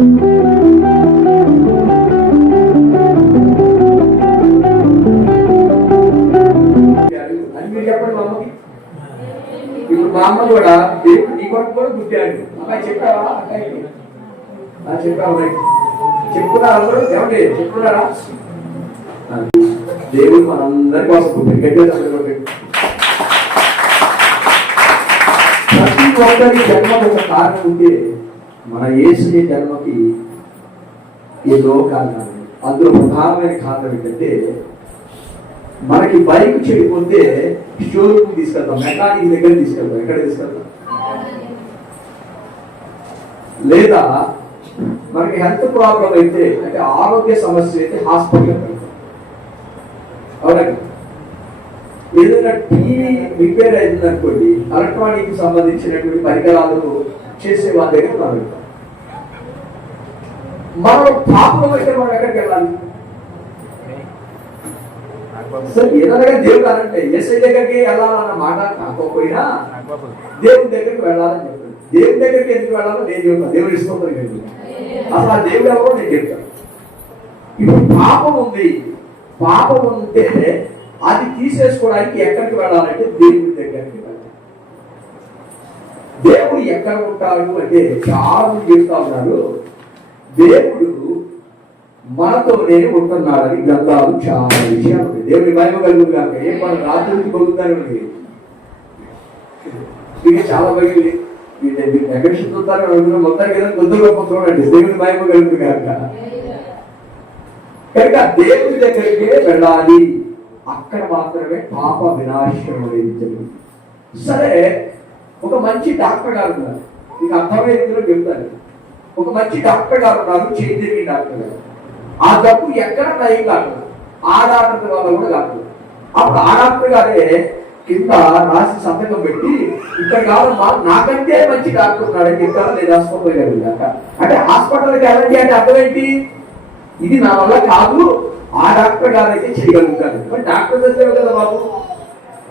మీరు చెప్పండి మా అమ్మకి. ఇప్పుడు మా అమ్మ కూడా దేవుడు నీ కొరకు కూడా పుట్టాడు. అమ్మాయి చెప్పావా? అమ్మాయికి చెప్పావు. చెప్తున్నారు అందరూ ఏమంటే చెప్తున్నారా? దేవుడు మనందరి కోసం పుట్టాడు. ప్రతి ఒక్కరి జన్మకు ఒక కారణం ఉంటే మన యేసుని జన్మకి ఏదో కారణాలు. అందులో ప్రధానమైన కారణం ఏంటంటే, మనకి బైక్ చెడిపోతే షోరూమ్ తీసుకెళ్తాం, మెకానిక్ దగ్గర తీసుకెళ్తాం. ఎక్కడ తీసుకెళ్తాం? లేదా మనకి హెల్త్ ప్రాబ్లం అయితే, అంటే ఆరోగ్య సమస్య అయితే హాస్పిటల్కి వెళ్తాం. అవునా? ఏదైనా టీవీ రిపేర్ అయింది అనుకోండి, ఎలక్ట్రానిక్ సంబంధించినటువంటి పరికరాలు చేసే వాళ్ళ దగ్గర మనం వెళ్తాం. మనం పాపం అయితే మనం ఎక్కడికి వెళ్ళాలి? సార్ ఏదైనా దేవుడు అనంటే ఏసై దగ్గరికి వెళ్ళాలన్న మాట కాకపోయినా దేవుడి దగ్గరికి వెళ్ళాలని చెప్తాను. దేవుడి దగ్గరికి ఎందుకు వెళ్ళాలో నేను చెప్తాను. దేవుడు ఇష్టం అసలు ఆ దేవుడు ఎవరో నేను చెప్తాను. ఇప్పుడు పాపం ఉంది, పాపం ఉంటే అది తీసేసుకోవడానికి ఎక్కడికి వెళ్ళాలంటే దేవుడి దగ్గరికి వెళ్ళాలి. దేవుడు ఎక్కడ ఉంటాడు అంటే చాలా మంది చెప్తా ఉన్నారు, దేవుడు మనతోనే ఉంటున్నాడని గ్రంథాలు చాలా విషయాలు ఉన్నాయి. దేవుడి భయం కలుగుతుంది కాక ఏం మన రాత్రికి పొందుతారు ఇక చాలా బయలు ఎక్కడ చూస్తారు మొత్తానికి ఏదైనా కొద్దిగా పొందుకోండి. దేవుడి భయం కలుగుతుంది కాక కనుక దేవుడి దగ్గరికి వెళ్ళాలి. అక్కడ మాత్రమే పాప వినాశనం అనేది జరుగుతుంది. సరే, ఒక మంచి డాక్టర్ గారు ఉన్నారు, మీకు అర్థమయ్యేందులో చెప్తారు. ఒక మంచి డాక్టర్ గారు ఉన్నారు, చైతన్య డాక్టర్ గారు. ఆ జబ్బు ఎక్కడ నయం కాదు, ఆ డాక్టర్ వల్ల కూడా కాదు. అప్పుడు ఆ డాక్టర్ గారే కింద రాసి సంతకం పెట్టి, ఇక్కడ కావాలమ్మా నాకంటే మంచి డాక్టర్ ఉన్నాడని చెప్తారా లేదా హాస్పిటల్ గారు. అంటే హాస్పిటల్కి వెళ్ళండి అంటే అర్థం ఏంటి? ఇది నా వల్ల కాదు, ఆ డాక్టర్ గారు అయితే చేయగలుగుతాను. మరి డాక్టర్ చదివే కదా బాబు,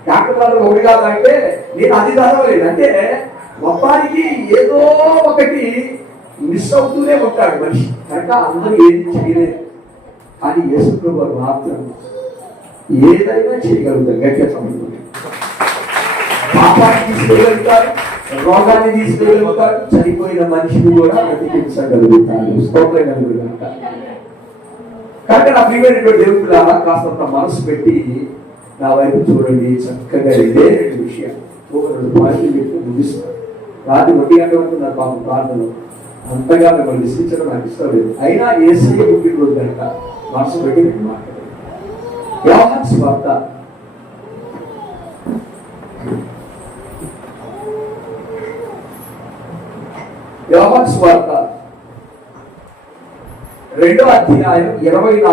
డాక్టర్ గారు ఒకటి కాదంటే నేను అది చదవలేదు అంటే మొత్తానికి ఏదో ఒకటి మిస్ అవుతూనే ఉంటాడు మనిషి. కనుక అందరూ ఏది చేయలేదు, కానీ యేసు ప్రభువు మాత్రం ఏదైనా చేయగలుగుతారు. గట్టిగా సమయంలో పాపాన్ని తీసుకెళ్ళగలుగుతారు, రోగాన్ని తీసుకెళ్ళగలుగుతారు, చనిపోయిన మనిషిని కూడా బ్రతికించగలుగుతారు. స్తోత్రం కలుగుతారు. కనుక నా ప్రియమైనటువంటి దేవుడులాగా కాస్తంత మనసు పెట్టి నా వైపు చూడండి. చక్కగా ఇదే రెండు విషయాలు ఒక 2 పాయింట్లు చెప్తే ముగిస్తాను. రాత్రి 1 గంట వరకు నా పాపం ప్రార్థనలో అంతగా మిమ్మల్ని విశ్వించడం నాకు ఇష్టం లేదు. అయినా ఏసయ్య పుట్టినరోజు కనుక మనసు పెట్టి నేను మాట్లాడాను. యోహాను సువార్త 2వ అధ్యాయం 24వ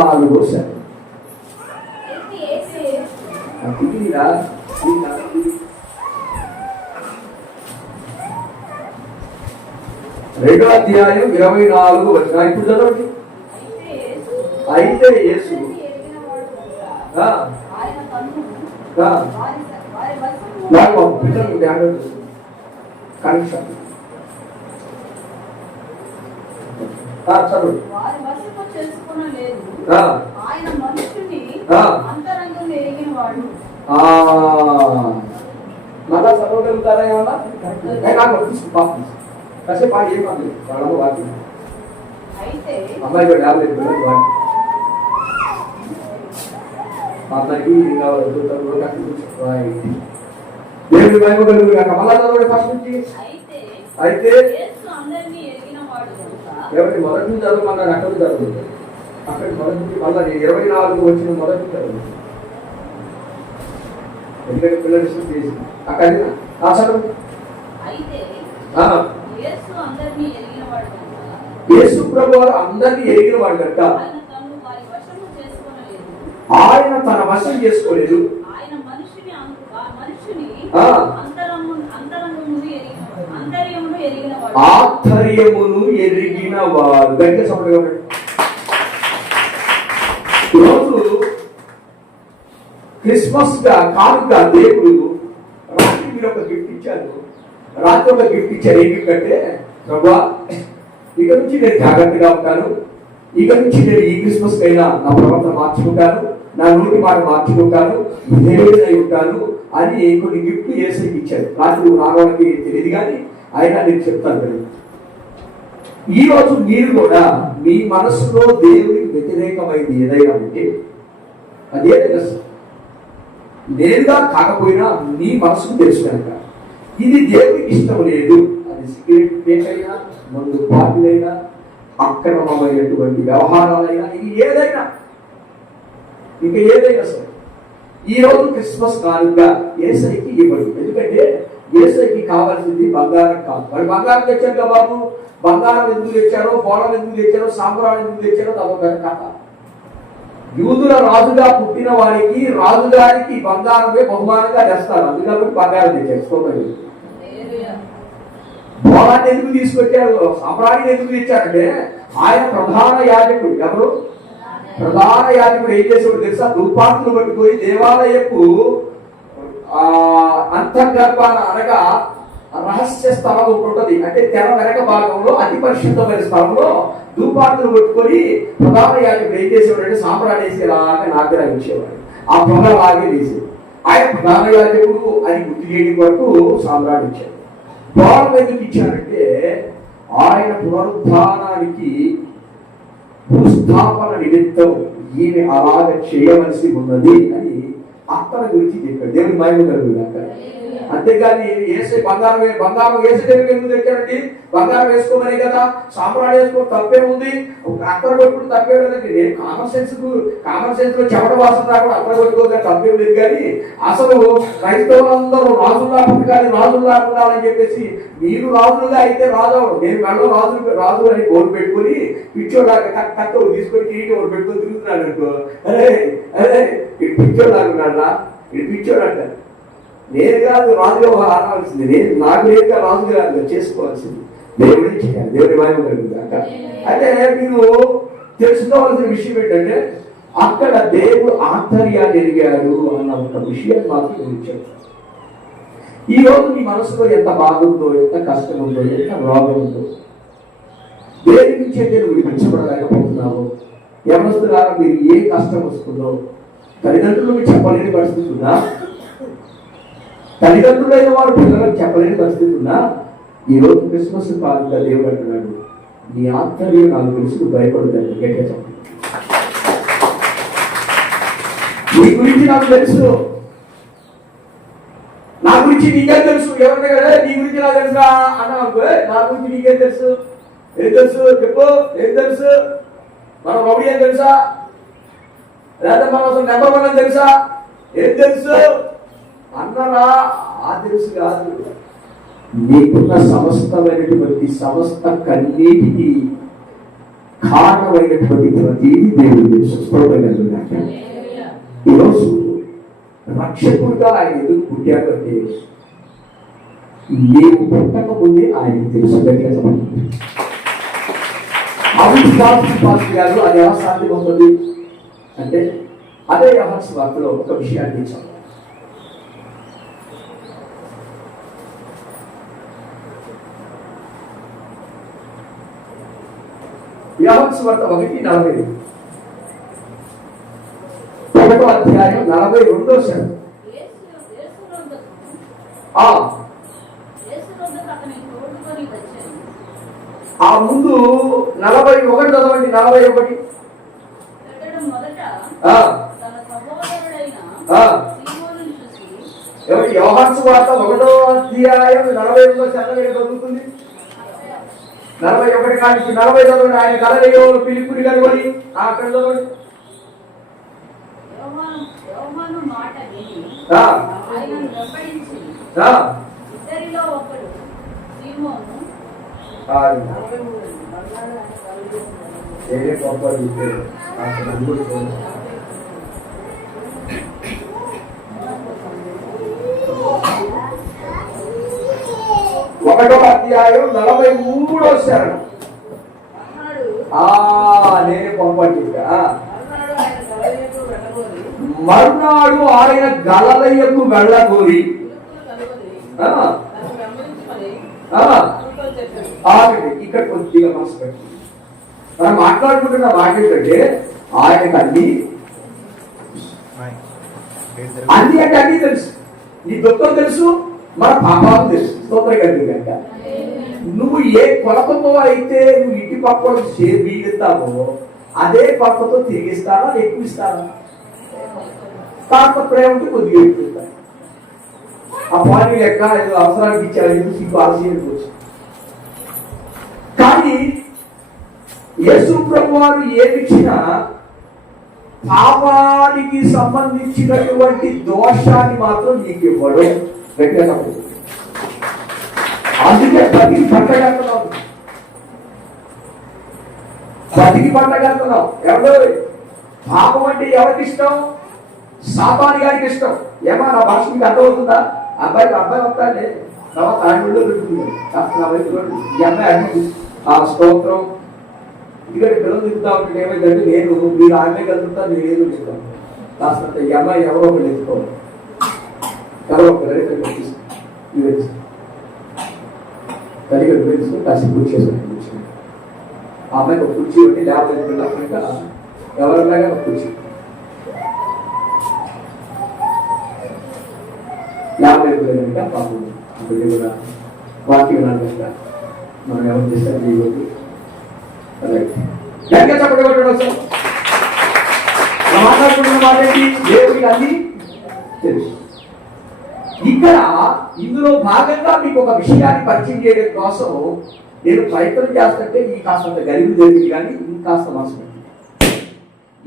వచనం. ఇప్పుడు చదవండి. అయితే యేసు కనెక్షన్ మళ్ళా చదవగలుగుతారా ఏమన్నా? కాసేపు పాడి ఏం పని వాళ్ళ వాటి అమ్మాయి కూడా 50 పిల్లలు వాటి అమ్మాయికి దేవుడి భయమగలుగు కాక మళ్ళా చదవండి ఫస్ట్ నుంచి. అయితే ఎవరికి మొదటి నుంచి చదవమన్నారు, అక్కడ చదువుతుంది. అక్కడి మొదటి నుంచి మళ్ళా 24 వచ్చిన మొదటి చదువు. ఎందుకంటే పిల్లలు చేసి అక్కడ చదువు. యేసు ప్రభువు అందరినీ ఎరిగిన వాడు కనుక ఆయన తన వశం చేసుకోలేదు. ఆంతర్యమును ఎరిగిన వాడు. దగ్గర సమయంలో ఈరోజు క్రిస్మస్ గా కానుక దేవుడు రాత్రి మీరు ఒక గిఫ్ట్ ఇచ్చారు. రాత్రి ఒక గిఫ్ట్ ఇచ్చారు. ఏం గిఫ్ట్ అంటే, ప్రభువా ఇక నుంచి నేను జాగ్రత్తగా ఉంటాను, ఇక నుంచి నేను ఈ క్రిస్మస్ కైనా నా ప్రవర్తన మార్చుకుంటాను, నా నోటి మాట మార్చుకుంటాను, విధేయుడై ఉంటాను అని కొన్ని గిఫ్ట్లు యేసయ్యకి ఇచ్చారు. రాత్రి రావడానికి తెలియదు కానీ అయినా నేను చెప్తాను కదా. ఈ రోజు మీరు కూడా మీ మనసులో దేవునికి వ్యతిరేకమైంది ఏదైనా ఉంటే అదేదైనా నేరుగా కాకపోయినా నీ మనసుకు తెలుసు కనుక ఇది దేవునికి ఇష్టం లేదు, అది సిగరెట్ పేకైనా, మందు పార్టీలైనా, అక్రమమైనటువంటి వ్యవహారాలైనా, ఇది ఏదైనా ఇంకా ఏదైనా సరే ఈ రోజు క్రిస్మస్ కానుక యేసయ్యకి ఇవ్వండి. ఎందుకంటే యేసయ్యకి కావాల్సింది బంగారం కాదు. మరి బంగారం తెచ్చారు కదా బాబు, బంగారం ఎందుకు తెచ్చారో, బోళం ఎందుకు తెచ్చారో, సాంబ్రాణి ఎందుకు తెచ్చారో అదొక కథ. యూదుల రాజుగా పుట్టిన వారికి రాజుగారికి బంగారమే బహుమానంగా తెస్తారు, అందుకని బంగారం తెచ్చారు. బోళాన్ని ఎందుకు తీసుకొచ్చారు, సాంబ్రాణిని ఎందుకు తెచ్చారంటే ఆయన ప్రధాన యాజకుడు. ఎవరు ప్రధాన యాజకుడు ఏం చేసేవాడు తెలుసా? ధూపార్తులు పట్టుకొని దేవాలయపు అంతర్గర్భాన అనగా రహస్య స్థలం ఉంటుంది, అంటే తెర వెనక భాగంలో అతి పరిశుద్ధమైన స్థలంలో ధూపార్తులు పట్టుకొని ప్రధాన యాజకుడు ఏం చేసేవాడు అంటే సాంబ్రాణి వేసేలాగా నాగ్రహించేవాడు. ఆ పొగలాగే వేసేది. ఆయన ప్రధాన యాజకుడు అని గుర్తు చేయడం వరకు సాంబ్రాణి ఇచ్చాడు. బోళం ఎందుకు ఇచ్చారంటే ఆయన పునరుద్ధానానికి భూస్థాపన నిమిత్తం ఈమె అలాగ చేయవలసి ఉన్నది అని అత్తల గురించి చెప్పాడు. దేవుని మహిమ కలుగుగాక. అంతేగాని యేసయ్య బంగారం యేసయ్యకి ఎందుకు తెచ్చారండి? బంగారం వేసుకోమని కదా, సాంబ్రాణి వేసుకోవడం తప్పే ఉంది, అత్తర కొట్టుకుంటే తప్పే లేదండి. నేను కామన్ సెన్స్ లో చెమట వాసన రాకుండా అత్తర కొట్టుకోగా తప్పేం లేదు. కానీ అసలు క్రైస్తవులందరూ రాజుల్లా పుట్టకాలి, రాజుల్లా ఉండాలని చెప్పేసి మీరు రాజులుగా అయితే రాజు, నేను వెళ్ళో రాజు అని గోలు పెట్టుకుని పిచ్చోలాగా కత్త తీసుకొని కిరీటం పెట్టుకొని తిరుగుతున్నాడు అనుకో, అరే ఇటు పిచ్చోలాగున్నాడా, ఇటు పిచ్చోడు అంటారు. నేను కాదు రాజుగా ఆడాల్సింది, నేను నాకు నేరుగా రాజుగా చేసుకోవాల్సింది. దేవుడిని చేయాలి. దేవుడి మహిమ కలుగుగాక. అయితే మీరు తెలుసుకోవాల్సిన విషయం ఏంటంటే అక్కడ దేవుడు ఆంతర్యాన్ని ఎరిగాడు అన్న ఒక విషయాన్ని మాకు గురించాడు. ఈ రోజు మీ మనసులో ఎంత బాధ ఉందో, ఎంత కష్టం ఉందో, ఎంత రోగం ఉందో, దేని నుంచి అయితే నువ్వు విడిపించబడలేకపోతున్నావు, యవనస్తులారా మీరు ఏ కష్టం వస్తుందో తల్లిదండ్రులకు చెప్పలేని పరిస్థితి ఉందా, తల్లిదండ్రులైన వారు పిల్లలకు చెప్పలేని పరిస్థితి ఉందా? ఈ రోజు క్రిస్మస్ కాలంగా దేవుడు అంటున్నాడు, నీ ఆంతర్యం నాకు తెలుసు, భయపడదండి. గట్టిగా చెప్పండి. నీ గురించి నాకు తెలుసు, నా గురించి నీకేం తెలుసు. ఎవరంటే కదా నీ గురించి నాకు తెలుసా అన్నావు, నా గురించి నీకేం తెలుసు? ఏం తెలుసు చెప్పు, ఏం తెలుసు? మన రౌడీ ఏం తెలుసా, లేదా మనం అసలు నెంబర్ వన్ అని తెలుసా, ఏం తెలుసు అన్నరా? ఆ తెలుసు కాదు, నీకున్న సమస్త కన్నీటికి కారణమైనటువంటి ప్రతి దేవుడు తెలుసు. ఈరోజు రక్షకుడిగా ఆయన ఎందుకు పుట్టాడు అంటే నీవు పుట్టక ముందే ఆయనకు తెలుసు. అవిశ్వాసి గారు అది ఎలా సాధ్యమవుతుంది అంటే అదే యోహాను వార్తలో ఒక విషయాన్ని ఇచ్చాం. యోహాను వార్త 1:40, 1వ అధ్యాయం 42వ వచనం. ఆ ముందు 41 చదవండి. 41 యోహాను వార్త 1వ అధ్యాయం 42వ వచనం చదువుతుంది. 41 కానించి 40 చదవండి. ఆయన గలిలయలోని ఫిలిప్పుని కనుగొని అక్కడ చదవండి. ఒకటో అధ్యాయం 43వ వచనం. నేనే పంపండి. మరునాడు ఆయన గలిలయకు వెళ్ళగోరి ఇక్కడ కొద్దిగా మనసు పెట్టండి. మనం మాట్లాడుకుంటున్న మాట ఏంటంటే ఆయనకు అన్ని అంటే అన్ని తెలుసు. నీ దుఃఖం తెలుసు, మన పాపాలు తెలుసు. స్తోత్రం కనుక నువ్వు ఏ కొలతతో అయితే నువ్వు ఇంటి పక్కన బీగుతావో అదే కొలతతో తిరిగిస్తావా, ఎక్కువ ఇస్తావా? కాస్త ప్రేమ ఉంటే కొద్దిగా ఎక్కువ. ఆ పానీ లెక్క ఏదో అవసరానికి ఇచ్చారు, సిగ్గు ఆశీర్వచ్చు. కానీ యేసు ప్రభు వారు ఏమిచ్చినా పాపానికి సంబంధించినటువంటి దోషాన్ని మాత్రం నీకు ఇవ్వడం వ్యక్తిగత. అందుకే బతికి పట్టగలుగుతున్నావు, బతికి పట్టగలుగుతున్నావు. ఎవరు పాపం అంటే ఎవరికి ఇష్టం? సాతాను గారికి ఇష్టం. ఏమా నా భాష మీకు అర్థమవుతుందా? అబ్బాయి వస్తాడే తర్వాత ఆయన ఈ అమ్మాయి అడుగు ఆ స్తోత్రం ఇక్కడ పిల్లలు తిరుగుతా ఉంటే ఏమైందంటే నేను మీరు ఆమె కలుగుతాను, నేను ఏదో చెప్తాను. కాస్త ఈ అమ్మాయి ఎవరో ఒకరు ఎత్తుకోవాలి, ఎవరో ఒకరు కలిగి వివరించుకుని కాసి పూర్తి చేసుకుని ఆ అమ్మాయికి ఒక కుర్చీ ఉంటే లేకపోతే ఎవరిలాగా ఒక కుర్చీ లేకపోతే పాపం కూడా వాక్యం కనుక మనం ఎవరు చేస్తారు దేవుడు మాట్లాడుకుంటున్న వాళ్ళకి దేవుడికి అన్ని తెలుసు. ఇక్కడ ఇందులో భాగంగా మీకు ఒక విషయాన్ని పరిచయం చేయడం కోసం నేను ప్రయత్నం చేస్తుంటే ఈ కాస్తంత గరిబి జరిగింది, కానీ ఇంకాస్త మనసు.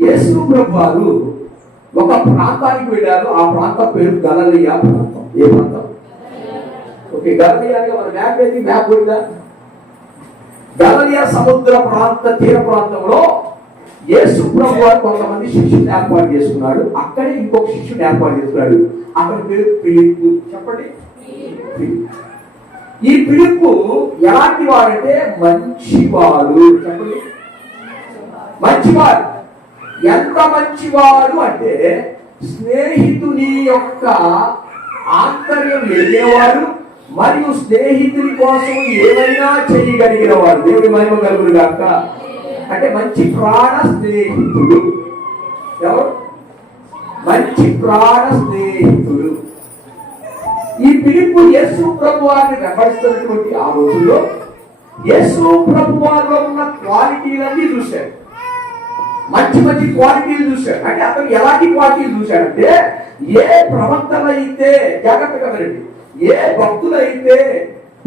యేసు ప్రభు వారు ఒక ప్రాంతానికి వెళ్ళారు. ఆ ప్రాంతం పేరు గలిలయ ప్రాంతం. ఏ ప్రాంతం? ఓకే, గలిలయ మన మ్యాప్ ఏంటి? మ్యాప్ ఉందా? గలిలయ సముద్ర తీర ప్రాంతంలో యేసు ప్రభు వారు కొంతమంది శిష్యుని ఏర్పాటు చేసుకున్నాడు. అక్కడే ఇంకొక శిష్యుని ఏర్పాటు చేసుకున్నాడు. అతని పేరు ఫిలిప్పు. చెప్పండి. ఈ ఫిలిప్పు ఎలాంటి వాడంటే మంచివాడు. చెప్పండి, మంచివాడు. ఎంత మంచివాడు అంటే స్నేహితుని యొక్క ఆంతర్యం ఎరిగేవాడు మరియు స్నేహితుని కోసం ఏమైనా చేయగలిగిన వాడు. దేవుడి మహిమ కలుగును గాక. అంటే మంచి ప్రాణ స్నేహితుడు. ఎవరు? మంచి ప్రాణ స్నేహితుడు. ఈ ఫిలిప్పు యేసు ప్రభు వారిని వెంబడిస్తున్నటువంటి ఆ రోజుల్లో యేసు ప్రభు వారిలో ఉన్న క్వాలిటీలన్నీ చూశాడు. మంచి మంచి క్వాలిటీలు చూశాడు. అంటే అతను ఎలాంటి క్వాలిటీలు చూశాడంటే, ఏ ప్రవక్తలైతే, జాగ్రత్తగా వినండి, ఏ భక్తులైతే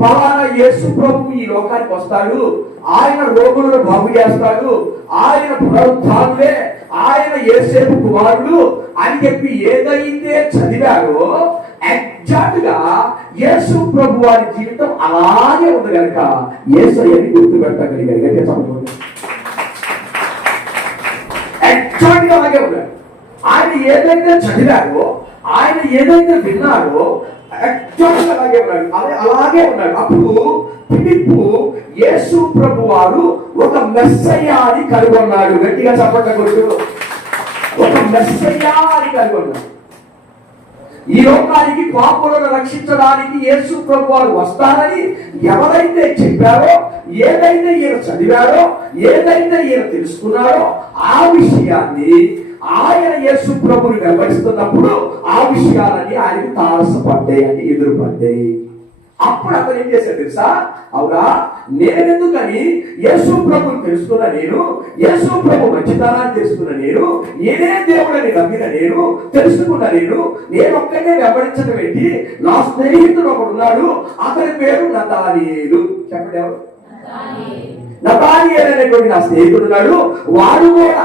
ఫలానా యేసు ప్రభు ఈ లోకానికి వస్తాడు, ఆయన రోగులను బాగు చేస్తాడు, ఆయన పునరుద్ధారులే, ఆయన యేసేపు కుమారుడు అని చెప్పి ఏదైతే చదివారో ఎగ్జాక్ట్ గా యేసు ప్రభు వారి జీవితం అలాగే ఉంది కనుక యేసయ్యని గుర్తుపెట్టగలిగారు. ఎగ్జాక్ట్ గా అలాగే ఉన్నాడు. ఆయన ఏదైతే చదివారో, ఆయన ఏదైతే విన్నారో ఎగ్జాక్ట్ గా అలాగే ఉన్నాడు. అలాగే ఉన్నాడు. అప్పుడు ఫిలిప్పు యేసు ప్రభు వారు ఒక మెస్సయ్యాని కనుగొన్నాడు. గట్టిగా చెప్పకూడదు. ఒక మెస్సయ్యాని కనుగొన్నాడు. ఈ లోకానికి పాపులను రక్షించడానికి యేసు ప్రభు వారు వస్తారని ఎవరైతే చెప్పారో, ఏదైతే ఈయన చదివారో, ఏదైతే ఈయన తెలుసుకున్నారో ఆ విషయాన్ని ఆయన యేసు ప్రభుని వెంబడిస్తున్నప్పుడు ఆ విషయాలన్నీ ఆయనకి తారసపడ్డాయి, అని ఎదురుపడ్డాయి. అప్పుడు అతను ఏం చేశాడు తెలుసా? అవునా, నేనెందుకని యేసు ప్రభుని తెలుసుకున్న నేను, యేసు ప్రభు మంచితనాన్ని తెలుసుకున్న నేను, నేనే దేవుడని నమ్మిన నేను, తెలుసుకున్న నేను ఒక్కనే వెంబడించడం ఏంటి? నా స్నేహితుడు ఒకడున్నాడు, అతని పేరు నతానీయేలు. చెప్పండి, ఎవరు? నతానీయేలు అనేటువంటి నా స్నేహితుడు ఉన్నాడు. వాడు కూడా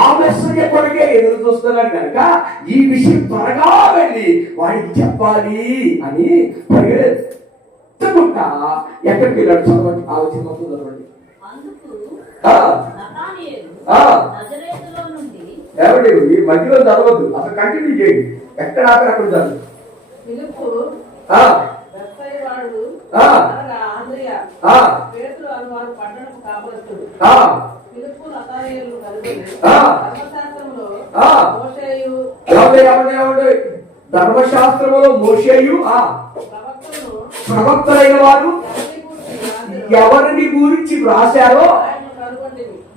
ఆ మెస్సయ్య కొరకే ఎదురు చూస్తున్నాడు కనుక ఈ విషయం త్వరగా వెళ్ళి వాడికి చెప్పాలి అని పరిగెత్తుకుంటా ఎక్కడికి వెళ్ళాడు? చదవండి, ఆలోచన చదవండి. ఎవరి ఈ మధ్యలో చదవద్దు, అసలు కంటిన్యూ చేయండి. ఎక్కడ ఆపి అక్కడ చదువు. ధర్మశాస్త్రములో మోషేయు ప్రవక్తలైన వారు ఎవరిని గురించి వ్రాశారో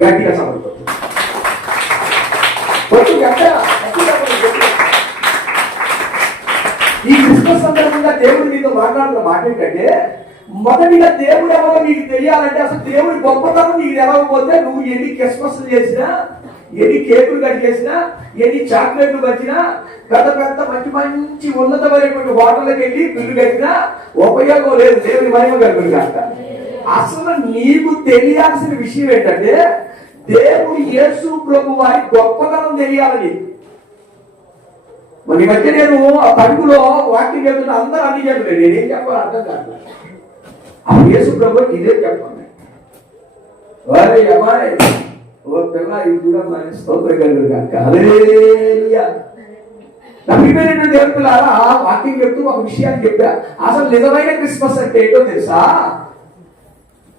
గట్టిగా సమర్పడు. ఈ క్రిస్మస్ సందర్భంగా దేవుడు మీతో మాట్లాడుతున్న మాట ఏంటంటే, మొదటిగా దేవుడు ఎవరో నీకు తెలియాలంటే అసలు దేవుడి గొప్పతనం నీకు తెలవకపోతే నువ్వు ఎన్ని క్రిస్మస్ చేసినా, ఎన్ని కేకులు కట్ చేసినా, ఎన్ని చాక్లెట్లు వచ్చినా, పెద్ద పెద్ద మంచి మంచి ఉన్నతమైనటువంటి హోటల్కి వెళ్ళి బిల్లు కట్టినా ఉపయోగం లేదు. దేవుని మహిమ కలుగుతుంది కాక. అసలు నీకు తెలియాల్సిన విషయం ఏంటంటే దేవుడు యేసు ప్రభు వారి గొప్పతనం తెలియాలని. మరి మధ్య నేను ఆ తడుగులో వాక్యం చెప్తున్నా, అందరూ అన్ని చెప్పలేదు, నేనేం చెప్పాలి అర్థం కాదు. ఆ యేసు ప్రభు ఇదే చెప్పండి. అమ్మాయి ఓ పిల్ల ఇది కూడా మన స్తోత్రం కలుగుతుంది కాక. హల్లెలూయా. దేవుడు పిల్లారా, వాక్యం చెప్తూ ఒక విషయాన్ని చెప్పా. అసలు నిజమైన క్రిస్మస్ అంటే ఏంటో తెలుసా?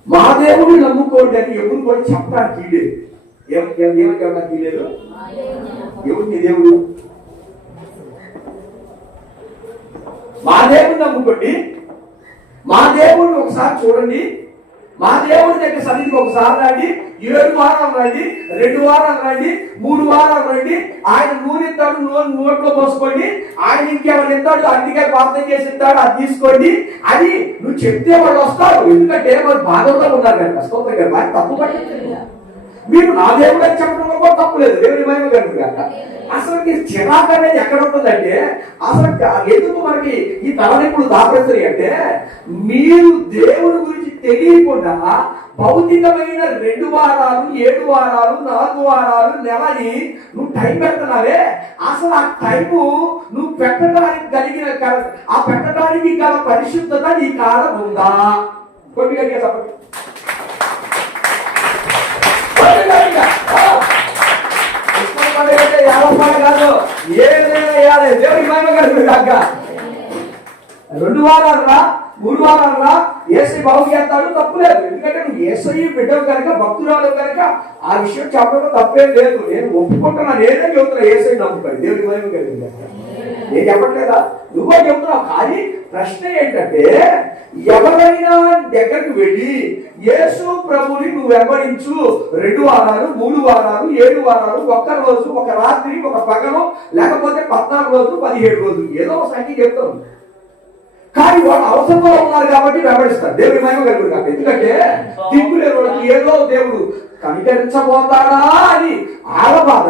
మా దేవుడిని నమ్ముకోండి అని ఎవరు కూడా చెప్పడానికి లేదు. ఏమని చెప్పడానికి లేదు. ఎవరు నీ దేవుడు? మా దేవుడిని నమ్ముకోండి, మా దేవుడిని ఒకసారి చూడండి, మా దేవుడి దగ్గర సన్నిధికి ఒకసారి రండి, 7 వారాలు రండి, 2 వారాలు రండి, 3 వారాలు రండి. ఆయన నూనె ఇస్తాడు, నోట్లో పోసుకోండి. ఆయన ఇంకేమైనా ఇస్తాడు, అందుకే ప్రార్థన చేసి ఇస్తాడు, అది తీసుకోండి. అది నువ్వు చెప్తే వాళ్ళు వస్తారు. ఎందుకంటే వాళ్ళు బాధల్లో ఉన్నారు కనుక. స్తోత్రం గారు వారికి తప్పు పట్టించండి. మీరు నా దేవుడు అని చెప్పడంలో కూడా తప్పు లేదు. దేవుడి మహిమ కలుగుతుంది కాక. అసలు చిరాకు అనేది ఎక్కడ ఉంటుందంటే, అసలు ఎందుకు మనకి ఈ తలనొప్పులు దాపరిస్తాయి అంటే, మీరు దేవుడి గురించి తెలియకుండా భౌతికమైన 2 వారాలు, 7 వారాలు, 4 వారాలు, నెలని నువ్వు టైం పెడుతున్నావే. అసలు ఆ టైము నువ్వు పెట్టడానికి పెట్టడానికి గల పరిశుద్ధత నీ కాలం ఉందా? కొద్దిగా చెప్పండి. కాదు, ఏదైనా దేవుడి మహిమ కలుగుతుంది కాక. 2 వారాలు రా, 3 వారాలు రా, ఏసై బాగు చేస్తాడు, తప్పులేదు. ఎందుకంటే నువ్వు ఏసై బిడ్డవు కనుక, భక్తురాలు కనుక ఆ విషయం చెప్పడం తప్పేం లేదు. నేను ఒప్పుకుంటున్నా, నేనే చెబుతున్నా ఏసై నమ్ముతాను. దేవుడి మహిమ కలుగుతుంది కాక. నేను చెప్పట్లేదా? నువ్వే చెబుతున్నావు. కానీ ప్రశ్న ఏంటంటే, ఎవరైనా దగ్గరికి వెళ్ళి యేసు ప్రభుని నువ్వు వెంబడించు, 2 వారాలు, 3 వారాలు, 7 వారాలు, 1 రోజు, 1 రాత్రి, 1 పగలు, లేకపోతే 14 రోజులు, 17 రోజులు, ఏదో ఒక సంఖ్య చెప్తాను. కానీ వాళ్ళు అవసరంలో ఉన్నారు కాబట్టి వెంబడిస్తారు. దేవుడి మహిమ కలుగుతుంది కాక. ఎందుకంటే దిక్కులేని వాళ్ళకి ఏదో దేవుడు కనికరించబోతాడా అని ఆడబాధ.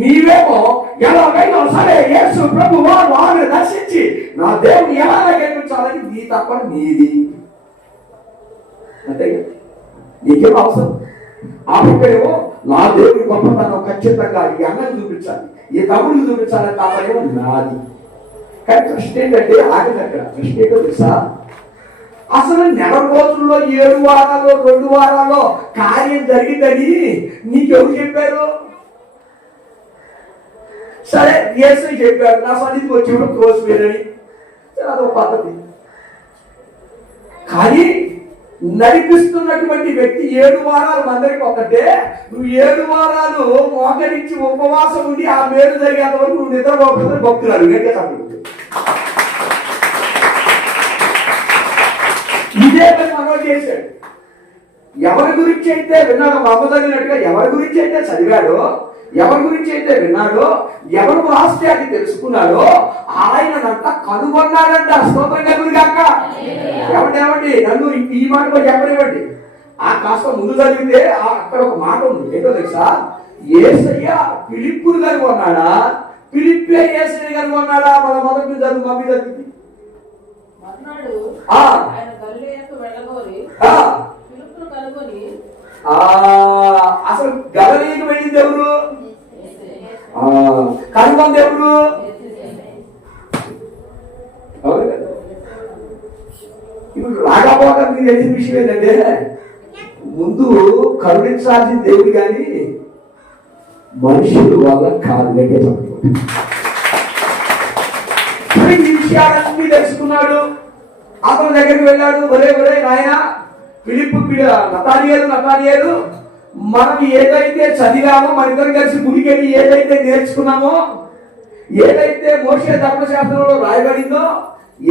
నీవేమో ఎలాగైనా సరే యేసు ప్రభు వారిని దర్శించి నా దేవుని ఎలా గెలిపించాలని నీ తప్ప నీది. అంతే, నీకేం అవసరం? ఆ బిడ్డేమో నా దేవుని గొప్పతనం ఖచ్చితంగా ఈ అన్నని చూపించాలి, ఈ తమ్ముడిని చూపించాలని కాపడేమో నాది. కానీ ప్రశ్న ఏంటంటే ఆగదు అక్కడ. ప్రశ్న ఏంటో తెలుసా? అసలు నెల రోజుల్లో, 7 వారాల్లో, 2 వారాల్లో కార్యం జరిగిందని నీకెవరు చెప్పారు? సరే, యేసయ్య చెప్పాడు, నా సన్నిధికి వచ్చేవాడు త్రోసివేయని. సరే, అదొక పద్ధతి. కానీ నడిపిస్తున్నటువంటి వ్యక్తి 7 వారాలు మందరికి ఒకటే. నువ్వు 7 వారాలు మోకరించి ఉపవాసం ఉండి ఆ మేలు జరిగేంత వరకు నువ్వు నిద్రపోకపోతే భక్తురాలు. ఇదే మనోజ్ చేశాడు. ఎవరి గురించి అయితే విన్నాడో, మా అమ్మ చదివినట్టుగా ఎవరి గురించి అయితే చదివాడో, ఎవరి గురించి అయితే విన్నాడో, ఎవరు రాస్తే అది తెలుసుకున్నాడో ఆయనంతా కనుగొన్నాడంట. స్తోత్రం కలుగును గాక. ఏమండి నన్ను ఈ మాట చెప్పనివ్వండి. ఆ కాస్త ముందు చదివితే అక్కడ ఒక మాట ఉంది. ఏంటో తెలుసా? యేసయ్య ఫిలిప్పును కనుగొన్నాడా, ఫిలిప్పే యేసయ్య కనుగొన్నాడా? మన మొదటి చదువు మమ్మీ చదివింది. అసలు గలిలయకు వెళ్ళింది ఎవరు? కనుగొంది ఎవరు? ఇప్పుడు రాకపోవడం మీకు తెలిసిన విషయం ఏంటంటే, ముందు కరుణించాల్సిన దేవుడు కానీ మనుషులు వల్ల కాదు. ఈ విషయాలన్నీ తెలుసుకున్నాడు. అతని దగ్గరికి వెళ్ళాడు. ఒరే నాయన ఫిలిప్పు, నతానియేలు, మనం ఏదైతే చదివామో, మన ఇద్దరు కలిసి గుడికెళ్ళి ఏదైతే నేర్చుకున్నామో, ఏదైతే మోషే ధర్మశాస్త్రంలో రాయబడిందో,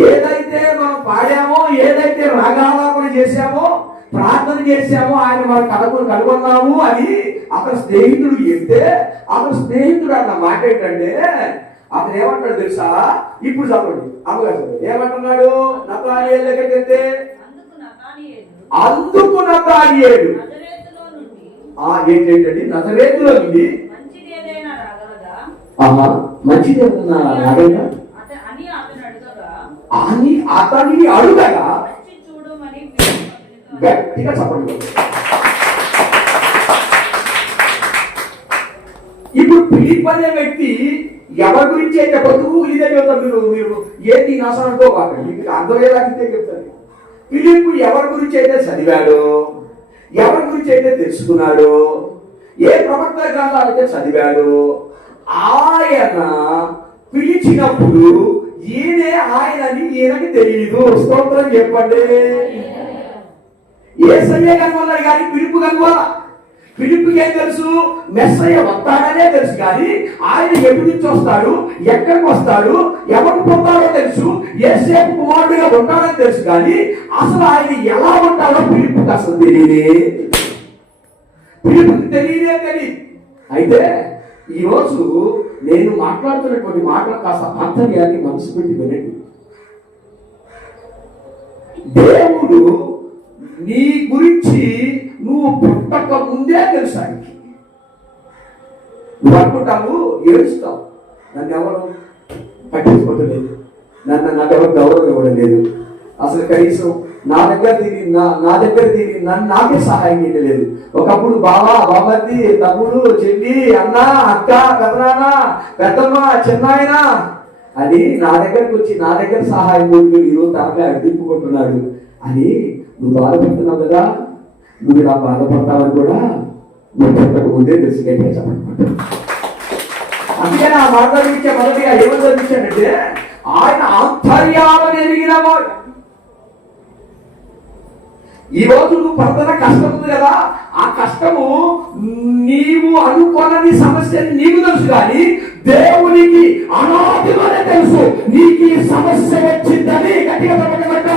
ఏదైతే మనం పాడామో, ఏదైతే రాగాలాపన చేశామో, ప్రార్థన చేశాము, ఆయన మన కనుగొన్నాము అని అతని స్నేహితుడు చెప్తే, అతని స్నేహితుడు అన్న మాట ఏంటంటే, అతను ఏమంటాడు తెలుసా? ఇప్పుడు చెప్పండి అమ్మగారు ఏమంటున్నాడు? నతానియేలు దగ్గరికి వెళ్తే అందుకు నతానియేలు ఏంటండి నజరేతులో నుండి మంచిది అని అతనిని అడుగగా గట్టిగా చెప్పండి. ఇప్పుడు ఫిలిప్ అనే వ్యక్తి ఎవరి గురించి అయితే బతుకు ఇదే చెప్తారు. మీరు ఏంటి నష్టంతో మీకు అర్థమయ్యేలాగితే చెప్తారు. ఫిలిప్ ఎవరి గురించి అయితే చదివాడో, ఎవరి గురించి అయితే తెలుసుకున్నాడో, ఏ ప్రవక్త గ్రంథాలు అయితే చదివాడో, ఆయన పిలిచినప్పుడు ఈయనే ఆయనని ఈయనకి తెలియదు. స్తోత్రం చెప్పండి. యేసయ్య కనుగొన్నాడు కానీ ఫిలిప్ కనుగొన. ఫిలిప్కి ఏం తెలుసు? మెస్సయ్య వస్తాడనే తెలుసు, కానీ ఆయన ఎటు నుంచి వస్తాడు, ఎక్కడికి వస్తాడు, ఎవరు పొందాడో తెలుసు, యేసేపు కుమారుడిగా ఉంటాడని తెలుసు, కానీ అసలు ఆయన ఎలా ఉంటాడో ఫిలిప్కి అసలు తెలియదే. ఫిలిప్కి తెలియదు. అయితే ఈరోజు నేను మాట్లాడుతున్నటువంటి మాటలు కాస్త ఆంతర్యాన్ని మనసు పెట్టి వినండి. దేవుడు నీ గురించి నువ్వు పుట్టక ముందే తెలుసు ఆయనకి. నువ్వు అనుకుంటావు, ఏడుస్తావు, నన్ను ఎవరు పట్టించుకోవట్లేదు, నాకెవరు గౌరవం ఇవ్వడం లేదు, అసలు కనీసం నా దగ్గర నన్ను నాకే సహాయం చేయలేదు. ఒకప్పుడు బావా, బామర్ది, తమ్ముడు, చెల్లి, అన్న, అక్క, పెదనాన్న, పెద్దమ్మ, చిన్నాయన అని నా దగ్గరకు వచ్చి నా దగ్గర సహాయం పొందుకు ఈరోజు తనపై అడ్డింపుకుంటున్నాడు అని నువ్వు బాధపడుతున్నావు కదా. నువ్వు ఇలా బాధపడతావని కూడా నువ్వు పుట్టక ముందే తెలుసు. గట్టిగా చెప్పండి. అందుకే నా మాట్లాడించే మొదటిగా ఏమని చదివించాడంటే, ఆయన ఆంతర్యాలను ఎరిగిన వాడు. ఈ రోజు నువ్వు పడుతున్న కష్టం ఉంది కదా, ఆ కష్టము నీవు అనుకోనని సమస్యని నీకు తెలుసు, కానీ దేవునికి అనాదిలోనే తెలుసు నీకు ఈ సమస్య వచ్చిందని. గట్టిగా చెప్పబట్ట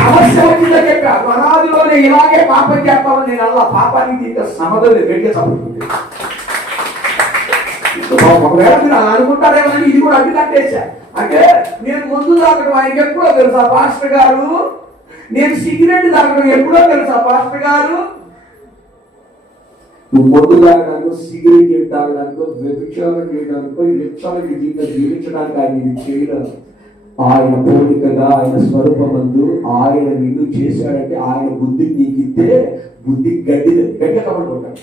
సమస్య వచ్చిందని చెప్పారు. అనాదిలోనే ఇలాగే పాపం చేస్తామని నేను అలా పాపానికి ఇంకా సమధం గట్టిగా చెప్పండి. ఒకవేళ మీరు అలా అనుకుంటారేమని ఇది కూడా అడ్డు కట్టేశా. అంటే నేను ముందు తాగడం ఆయనకి ఎప్పుడో తెలుసా పాస్టర్ గారు, నేను సిగరెట్ తాగడం ఎప్పుడో తెలుసా పాస్టర్ గారు. నువ్వు మందు తాగడానికో, సిగరెట్ తాగడానికో, వ్యభిచారం చేయడానికో, ఈ లక్ష్యాలకి జీవితం జీవించడానికి ఆయన నేను చేయడం. ఆయన పోలికగా, ఆయన స్వరూపమందు ఆయన నిన్ను చేశాడంటే ఆయన బుద్ధి నీకు ఇస్తే బుద్ధి గడ్డిది. గడ్డ కబడుకుంటాను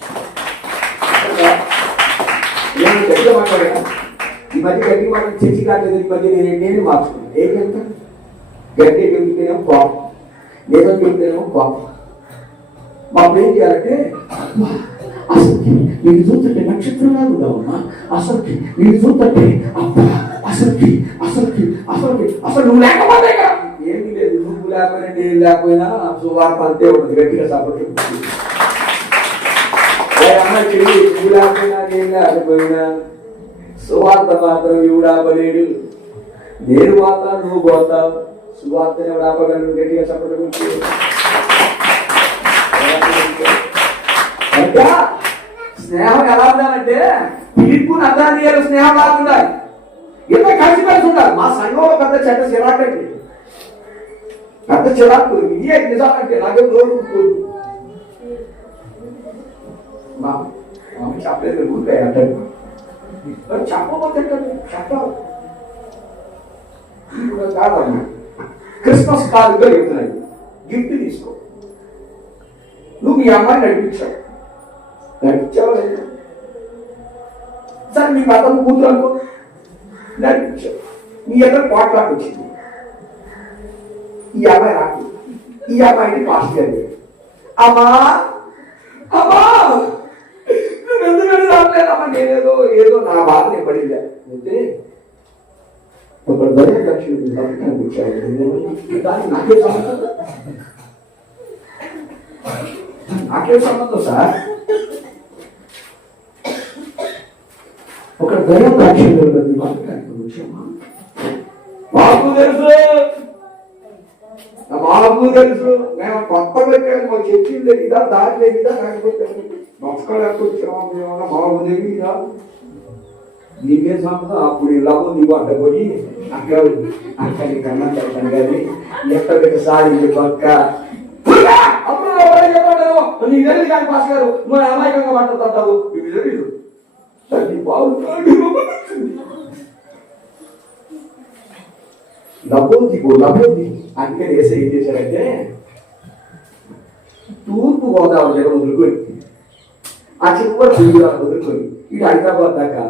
నేను గట్టిగా మాట్లాడా. ఈ మధ్య గట్టి మాట చర్చి కాలేదు. ఈ మధ్య నేను మార్చుకున్నాను. ఏంటంటే గట్టి చెబుతేనేమో కోపం, లేదని చెబుతేనేమో కోపం. మాకు ఏం చేయాలంటే, అసలుకి వీళ్ళు చూస్తుంటే నక్షత్రంగా ఉన్నావమ్మా, అసలుకి వీళ్ళు చూస్తుంటే అబ్బా, అసలుకి అసలుకి అసలుకి అసలు నువ్వు లేకపోతే ఏమీ లేదు. నువ్వు లేకపోయినా నేను లేకపోయినా సువార్త అంతే ఉంటుంది. గట్టిగా సపోర్ట్ అమ్మాయి చెల్లి, నువ్వు లేకపోయినా నేను లేకపోయినా సువార్త మాత్రం ఇవి ఆపలేడు. నేను పోతా, నువ్వు పోతావు, సువార్తని ఎవడు ఆపగలడు. గట్టిగా సపోర్ట్. స్నేహం ఎలా ఉండాలంటే ఫిలిప్పు నతానియేలు స్నేహం లాగా ఉండాలి. ఎంత కలిసిమెలిసి ఉండాలి. మా సంఘంలో పెద్ద చెడ్డ చిరాకు అండి, పెద్ద చిరాకు. ఇదే నిజాలంటే నాకే నోరుకుంటుంది. మా చెప్పలేదు ఊరికే అంటారు, చెప్పబోతే చెప్పాలి. ఇప్పుడు కాదమ్మా, క్రిస్మస్ కాదుగా చెప్తున్నాడు, గిఫ్ట్ తీసుకో. నువ్వు మీ అమ్మాయిని నడిపించావు, సరే మీ అతను కూతురు అనుకో, నడిపించావు. మీ ఎదురు పాటలాకి వచ్చింది. ఈ అమ్మాయి రాకి, ఈ అమ్మాయిని పాస్ చేయాలి. అమ్మా అమ్మా నువ్వు ఎందుకు రావట్లేదమ్మా, నేనేదో ఏదో నా బాధ నేను పడిందా అంటే ఒక దొంగ దక్షిణ కనిపించాడు. దానికి నాకే సంబంధం, నాకే సంబంధం సార్. ఒక దయ ద్రాక్ష మాకు తెలుసు, మా మాకు తెలుసు, మేము కొత్తగా వచ్చాము, మాకు చర్చిలు తెలీదా, దారి తెలీదా, లేకపోతే మొక్కలు వచ్చాము మేమన్నా మాకు తెలీదా. నీకే సంపద అప్పుడు ఇలాగో నీవు అడ్డపోయి అక్కడి కన్నా చెప్పాను కానీ ఎక్కడికి సాగి పక్క అప్పుడు నీకు తెలియదు కానీ పాస్ గారు నువ్వు అమాయకంగా మాట్లాడుతుంటావు, మీకు తెలీదు. లభోది అందుకని వేసే ఏం చేశారంటే తూర్పు గోదావరి దగ్గర వదులుకొని ఆ చివరి గుజరాత్ వదులుకొని ఇటు హైదరాబాద్ దాకా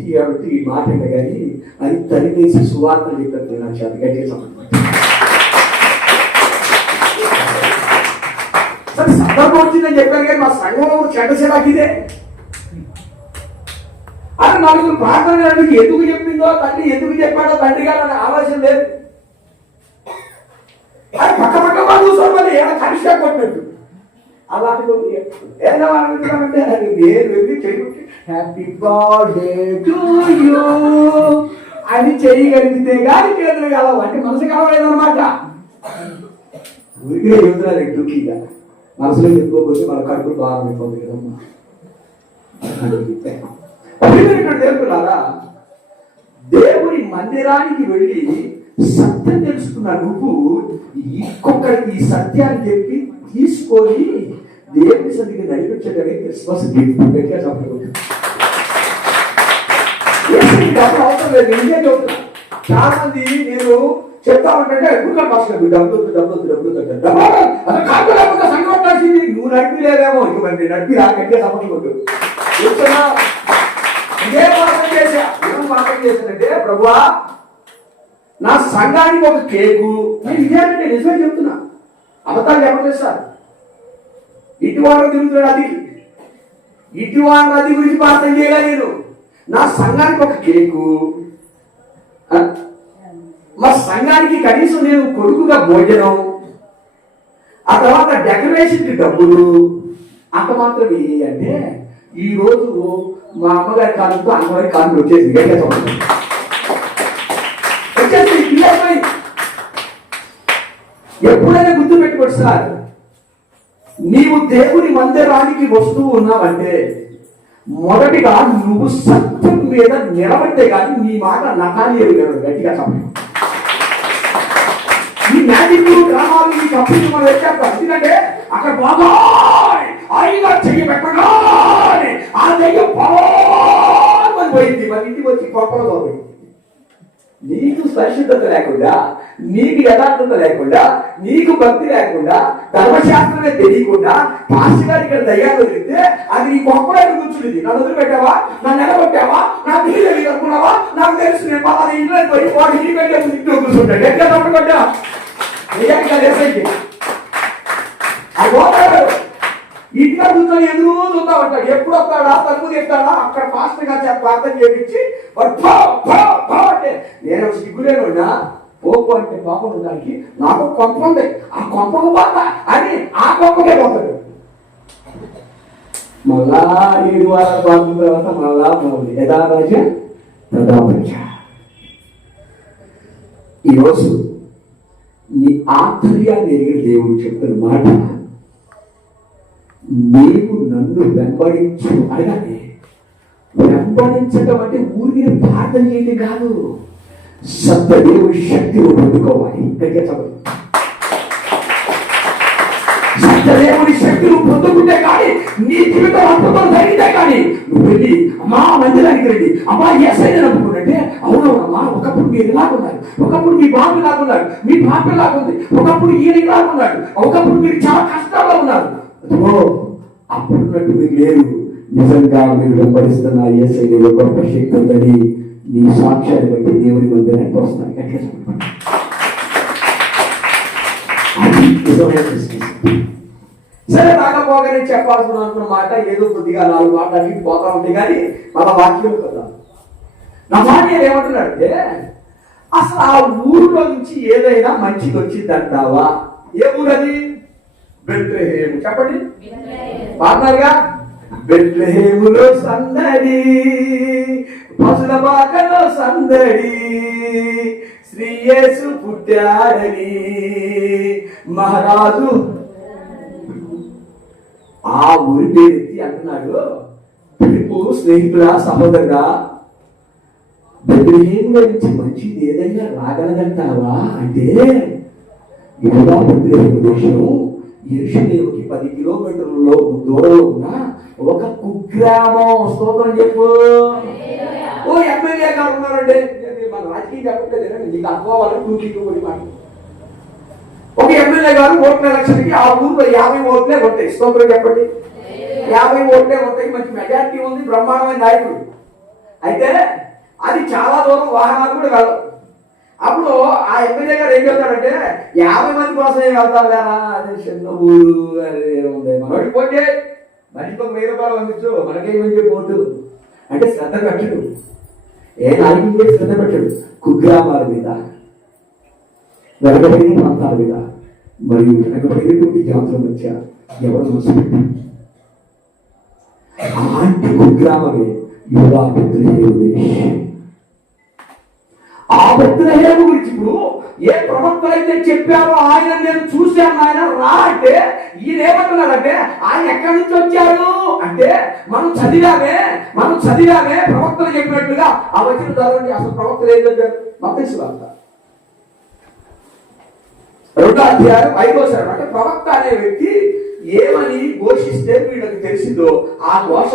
ఈ మాట అంటే కానీ అది తరివేసి సువార్తలు చెప్పారు నా చేత గట్టిగా సరే సందర్భం వచ్చిందని చెప్పారు కానీ మా సంఘంలో చెడ్డ సేవాకిదే అది నలుగురు ప్రార్థన ఎందుకు చెప్పిందో తండ్రి ఎందుకు చెప్పాడో తండ్రి గారు అనే ఆలోచన లేదు. అది పక్క పక్క వాళ్ళు చూసుకోవాలి ఏమైనా కనిష్ట కొట్టినట్టు అలాంటి ఏమంటే అది నేను వెళ్ళి చెయ్యి హ్యాపీ బర్త్డే టు యూ అని చేయగలిగితే కానీ చేతులు కావాలి అంటే మనసు కావలేదన్నమాట. ఊరికే చెబుతున్నారు డుక్కీగా మనసులో చెప్పుకోకపోతే మన కడుపు భారం అయిపోతుంది కదమ్మా. తెలుపులారా దేవుని మందిరానికి వెళ్ళి సత్యం తెలుసుకున్న నువ్వు ఇంకొకరికి ఈ సత్యాన్ని చెప్పి తీసుకొని దేవుని సన్నిధికి నడిపించడమే క్రిస్మస్ గిఫ్ట్. అవసరం లేదు, నిజే చెబుతున్నా. చాలా మంది నేను చెప్తా ఉంటే గుర్రం భాషలు డబ్బులు సంగొట్టాల్సింది నువ్వు నడిపిలేదేమో ఇంక మరి నడిపి గట్టిగా సమర్థించు. ఏం పాఠం చేశానంటే ప్రభువా నా సంఘానికి ఒక కేకు నేను ఇదేనంటే నిజమే చెప్తున్నా, అబద్ధాలు చెప్పలేదు సార్. ఇటువాడు తిరుగుతున్నాడు అది ఇటువాడు అది గురించి ప్రార్థన చేయలే నేను. నా సంఘానికి ఒక కేకు, మా సంఘానికి కనీసం నేను కొడుకుగా భోజనం, ఆ తర్వాత డెకరేషన్కి డబ్బులు అంత మాత్రమే. అంటే ఈ రోజు మా అమ్మగారి కాలంతో అమ్మగారి కాలం వచ్చేసి ఎప్పుడైనా గుర్తు పెట్టుకోండి సార్, నీవు దేవుని మందిరానికి వస్తూ ఉన్నావంటే మొదటిగా నువ్వు సత్యం మీద నిలబడితే కానీ నీ మాట నకాలి గట్టిగా సమయం. ఈ మ్యాజిక్ గ్రామాలు ఈ కంపెనీ మనం వచ్చేస్తాం. ఎందుకంటే అక్కడ బాగా ఆయన చెయ్యి పెట్టగానే ఆ దెయ్యం బాగా పోయింది, మరి ఇంటికి వచ్చి కొప్పలో పోయింది. నీకు పరిశుద్ధత లేకుండా, నీకు యథార్థత లేకుండా, నీకు భక్తి లేకుండా, ధర్మశాస్త్రమే తెలియకుండా పాస్టర్ గారు ఇక్కడ దయ్యాలు వదిలితే అది నీ కొప్పలో కూర్చుంది. నన్ను వదిలిపెట్టావా, నన్ను నిలబెట్టావా, నాకు తెలియదు అనుకున్నావా, నాకు తెలుసు నేను బాగా ఇంట్లో పోయి వాడు ఇంటి కంటే ఇంట్లో కూర్చుంటాడు. ఎట్లా తప్పకుండా ఇంట్లో కూర్చొని ఎదురు చూస్తా ఉంటాడు. ఎప్పుడు వస్తాడా, తలుపు తీస్తాడా, అక్కడ పాస్టర్ గారు ప్రార్థన చేయించి అంటే నేను సిగ్గులేనున్నా పోకు అంటే పాపం దానికి నాకు కొంప ఉంది, ఆ కొంపకు పోతా అని ఆ కొంపకే పోతాడు. మళ్ళా 7 వారాల పాటు తర్వాత మళ్ళా బాగుంది యథారాజ తదాప్రజ. ఈరోజు నీ ఆంతర్యాన్ని ఎరిగిన దేవుడు చెప్తున్న మాట, నీవు నన్ను వెంబడించు అనగానే వెంబడించడం అంటే ఊరికి ప్రార్థన చేయడం కాదు, సత్యదేవుడి శక్తిని పొందుకోవాలి. సత్యదేవుడి శక్తిని పొందుకుంటే కానీ నీ జీవితం అద్భుతం జరిగితే కానీ నువ్వు వెళ్ళి అమ్మా మందిరానికి రండి, అమ్మా ఏసైనా నమ్ముకున్నట్టే అవునవునమ్మా ఒకప్పుడు మీరు ఇలాగున్నారు, ఒకప్పుడు మీ బాబు ఇలాగున్నారు, మీ పాప ఇలాగుంది, ఒకప్పుడు ఈయన ఇలాగున్నాడు, ఒకప్పుడు మీరు చాలా కష్టాల్లో ఉన్నారు. అప్పుడున్నట్టు మీరు లేరు, నిజంగా మీరు వెంబడిస్తున్న ఏసైనా గొప్ప శక్తి ఉందని నీ సాక్ష్యాన్ని బట్టి దేవుని మందిరానికి వస్తాను. సరే రాకపోగానే చెప్పాల్సిన అనుకున్న మాట ఏదో కొద్దిగా 4 మాటలు పోతా ఉంది కానీ మన వాక్యం కదా. నా మాట ఏమంటున్నాడంటే అసలు ఆ ఊరిలో నుంచి ఏదైనా మంచిది వచ్చిందంటావా? ఏ ఊరు అది? బెత్లెహేము. చెప్పండి. పార్ట్నర్గా బెత్లెహేములో సందడి, పశుల బాకలో సందడి, శ్రీ యేసు పుట్టాడని మహారాజు ఆ ఊరి పేరెత్తి అంటున్నాడు. పిలుపు స్నేహితుల సహోదరుడా, బెత్లెహేము నుంచి మంచిది ఏదైనా రాగలదంటావా అంటే, యూదా బెత్లెహేము దేశం యెరూషలేముకి 10 కిలోమీటర్లలో దూరంలో ఉన్న ఒక కుగ్రామం. స్తోత్రం చెప్పు. ఓ ఎమ్మెల్యే గారు ఉన్నారండి, మన రాజకీయం చెప్పట్లేదు, నీకు అర్థం టూకి మాట. ఒక ఎమ్మెల్యే గారు ఓట్ల ఎలక్షన్కి ఆ ఊర్లో 50 ఓట్లే ఉంటాయి. స్తోత్రం చెప్పండి. 50 ఓట్లే ఉంటాయి. మంచి మెజారిటీ ఉంది, బ్రహ్మాండమైన నాయకుడు. అయితే అది చాలా దూరం వాహనాలు కూడా వెళ్ళవు. అప్పుడు ఆ ఎమ్మెల్యే గారు ఏం చెప్తాడంటే, 50 మంది కోసం ఏం వెళ్తారు లేదా, అదే చిన్న ఊరు ఉంది, మనోడికి పోతే మనిషికి ఒక 1000 రూపాయలు పంపించు, మనకేమని చెప్పి పోతు అంటే శ్రద్ధ పెట్టడు. ఏ నాయకుడు కూడా శ్రద్ధ పెట్టడు. కుగ్రామాల మీద, వెనకబడిన ప్రాంతాల మీద మరియు వెనకబడినటువంటి జాతుల మధ్య ఎవరు మనసు పెట్టారు. అలాంటి కుగ్రామమే యూదా బెత్లెహేము దేశం. ఆ బెత్లెహేము గురించి ఇప్పుడు ఏ ప్రవక్తలు అయితే చెప్పారో ఆయన నేను చూశాను, ఆయన రా అంటే ఈయన ఏమంటున్నాడంటే, ఆయన ఎక్కడి నుంచి వచ్చారు అంటే మనం చదివామే ప్రవక్తలు చెప్పినట్లుగా ఆ వచ్చిన చదవండి. అసలు ప్రవక్తలు ఏం చెప్పారు? మత్తయి సువార్త 2వ అధ్యాయం 5వ వచనం. అంటే ప్రవక్త అనే వ్యక్తి ఏమని ఘోషిస్తే వీళ్ళకి తెలిసిందో ఆ ఘోష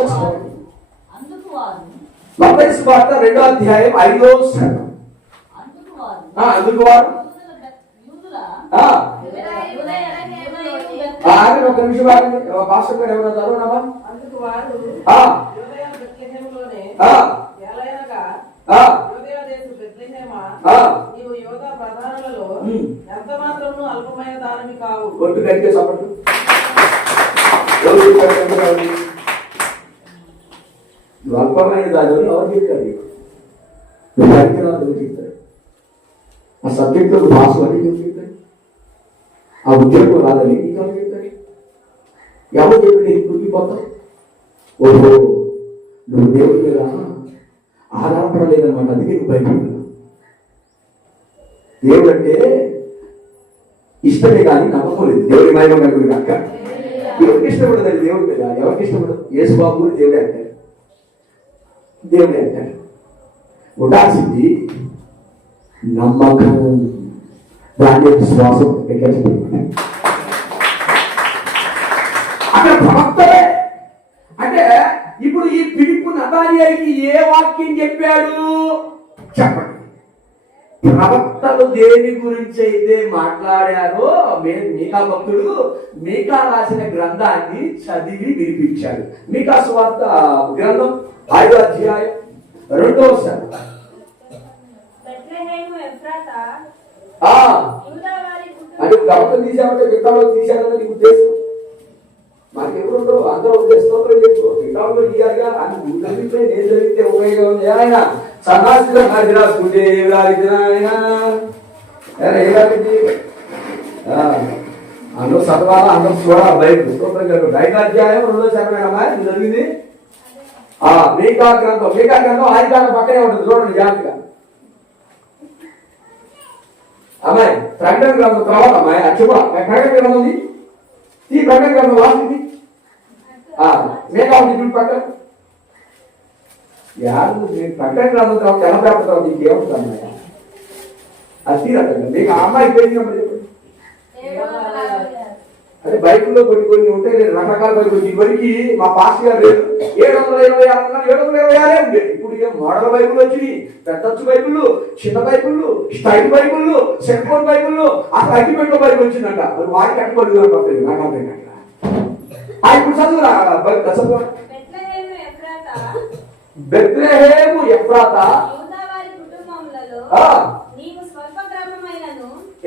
మత్తయి సువార్త 2వ అధ్యాయం 5వ వచనం. అందుకు వారు ఒక నిమిషం భాష గారు ఎవరో చదవనమ్మా. కొట్టు కడిగే సపట్టు అల్పమైన దాని ఎవరు చెప్తారు? నువ్వు అడిగిన చెప్తారు. ఆ సబ్జెక్ట్ లో భాష అని చెప్తారు. ఆ ఉద్యోగం రాదని నీకు చెప్తారు. ఎవరు చెప్పి నీకు కురిగిపోతావు? ఓహో, నువ్వు దేవుడి మీద ఆధారపడలేదన్నమాట. అందుకే నువ్వు భయపడుతున్నావు. దేవుడు అంటే ఇష్టమే కానీ నమ్మకం లేదు. దేవుడి మహిమ కలుగుడు కాక. ఎవరికి ఇష్టపడదు దేవుడి మీద? ఎవరికి ఇష్టపడదు? యేసుబాబు దేవుడే అంటారు, దేవుడే అంటారు. ఉండాల్సింది నమ్మకం, దాని విశ్వాసం. అక్కడ ప్రవక్తలే అంటే ఇప్పుడు ఈ ఫిలిప్పు నతానియేలుకి ఏ వాక్యం చెప్పాడు చెప్పండి. ప్రవక్తలు దేని గురించి అయితే మాట్లాడారో మీకా భక్తుడు మీకా రాసిన గ్రంథాన్ని చదివి వినిపించాడు. మీకా సువార్త గ్రంథం 5వ అధ్యాయం 2వ వచనం. అంటే గవర్నమెంట్ తీసామంటే విగ్రహాలు తీశారని నీకు ఉద్దేశం. మనకి ఎవరు ఉండరు, అందరూ స్తోత్రం చెప్పు. విగ్రహాలు తీయాలిగా అని చదివితే నేను చదివితే ఉపయోగం ఉంది. ఏమైనా సన్నాసిగా అది రాసుకుంటే ఏమి రాలిద్దినా అందరూ చదవాలా, అందరూ చూడాలి. బైబిల్ స్తోత్రం గారు 5వ అధ్యాయం 2వ వచనమేనమ్మా ఇది జరిగింది. మీకా గ్రంథం ఆదికాండ పక్కనే ఉంటుంది, చూడండి జాగ్రత్తగా. అమ్మాయి ప్రకటన గ్రంథం తర్వాత అమ్మాయి అచ్చుబా ప్రకటన గ్రంథం ఉంది. ఈ ప్రకటన గ్రంథం వాస్తుంది మేకా ఉంది చూడు పక్కన. యారు ప్రకటన గ్రంథం తర్వాత ఎలా పేపర్ తర్వాత ఇంకేముంటుంది అమ్మాయి? అది తీరకండి మీకు ఆ అమ్మాయి పోయినప్పుడు చెప్పండి. అదే బైకుల్లో కొన్ని ఉంటాయి, రకరకాల బైకులు. ఇవరికి మా పాస్ గారు లేదు 726 726 ఉండేది. ఇప్పుడు ఇక మోడల్ బైకులు వచ్చినాయి, పెద్దచ్చు బైకులు, చిన్న బైకులు, స్టైల్ బైకులు, సెల్ ఫోన్ బైకులు, అసలు అగ్గిపెట్ల బైకులు వచ్చిందంట. మరి వారికి అట్టుబడి నాకు అర్థం కాదు. ఇప్పుడు చదువురా చదువు. బెత్లెహేము ఎఫ్రాతా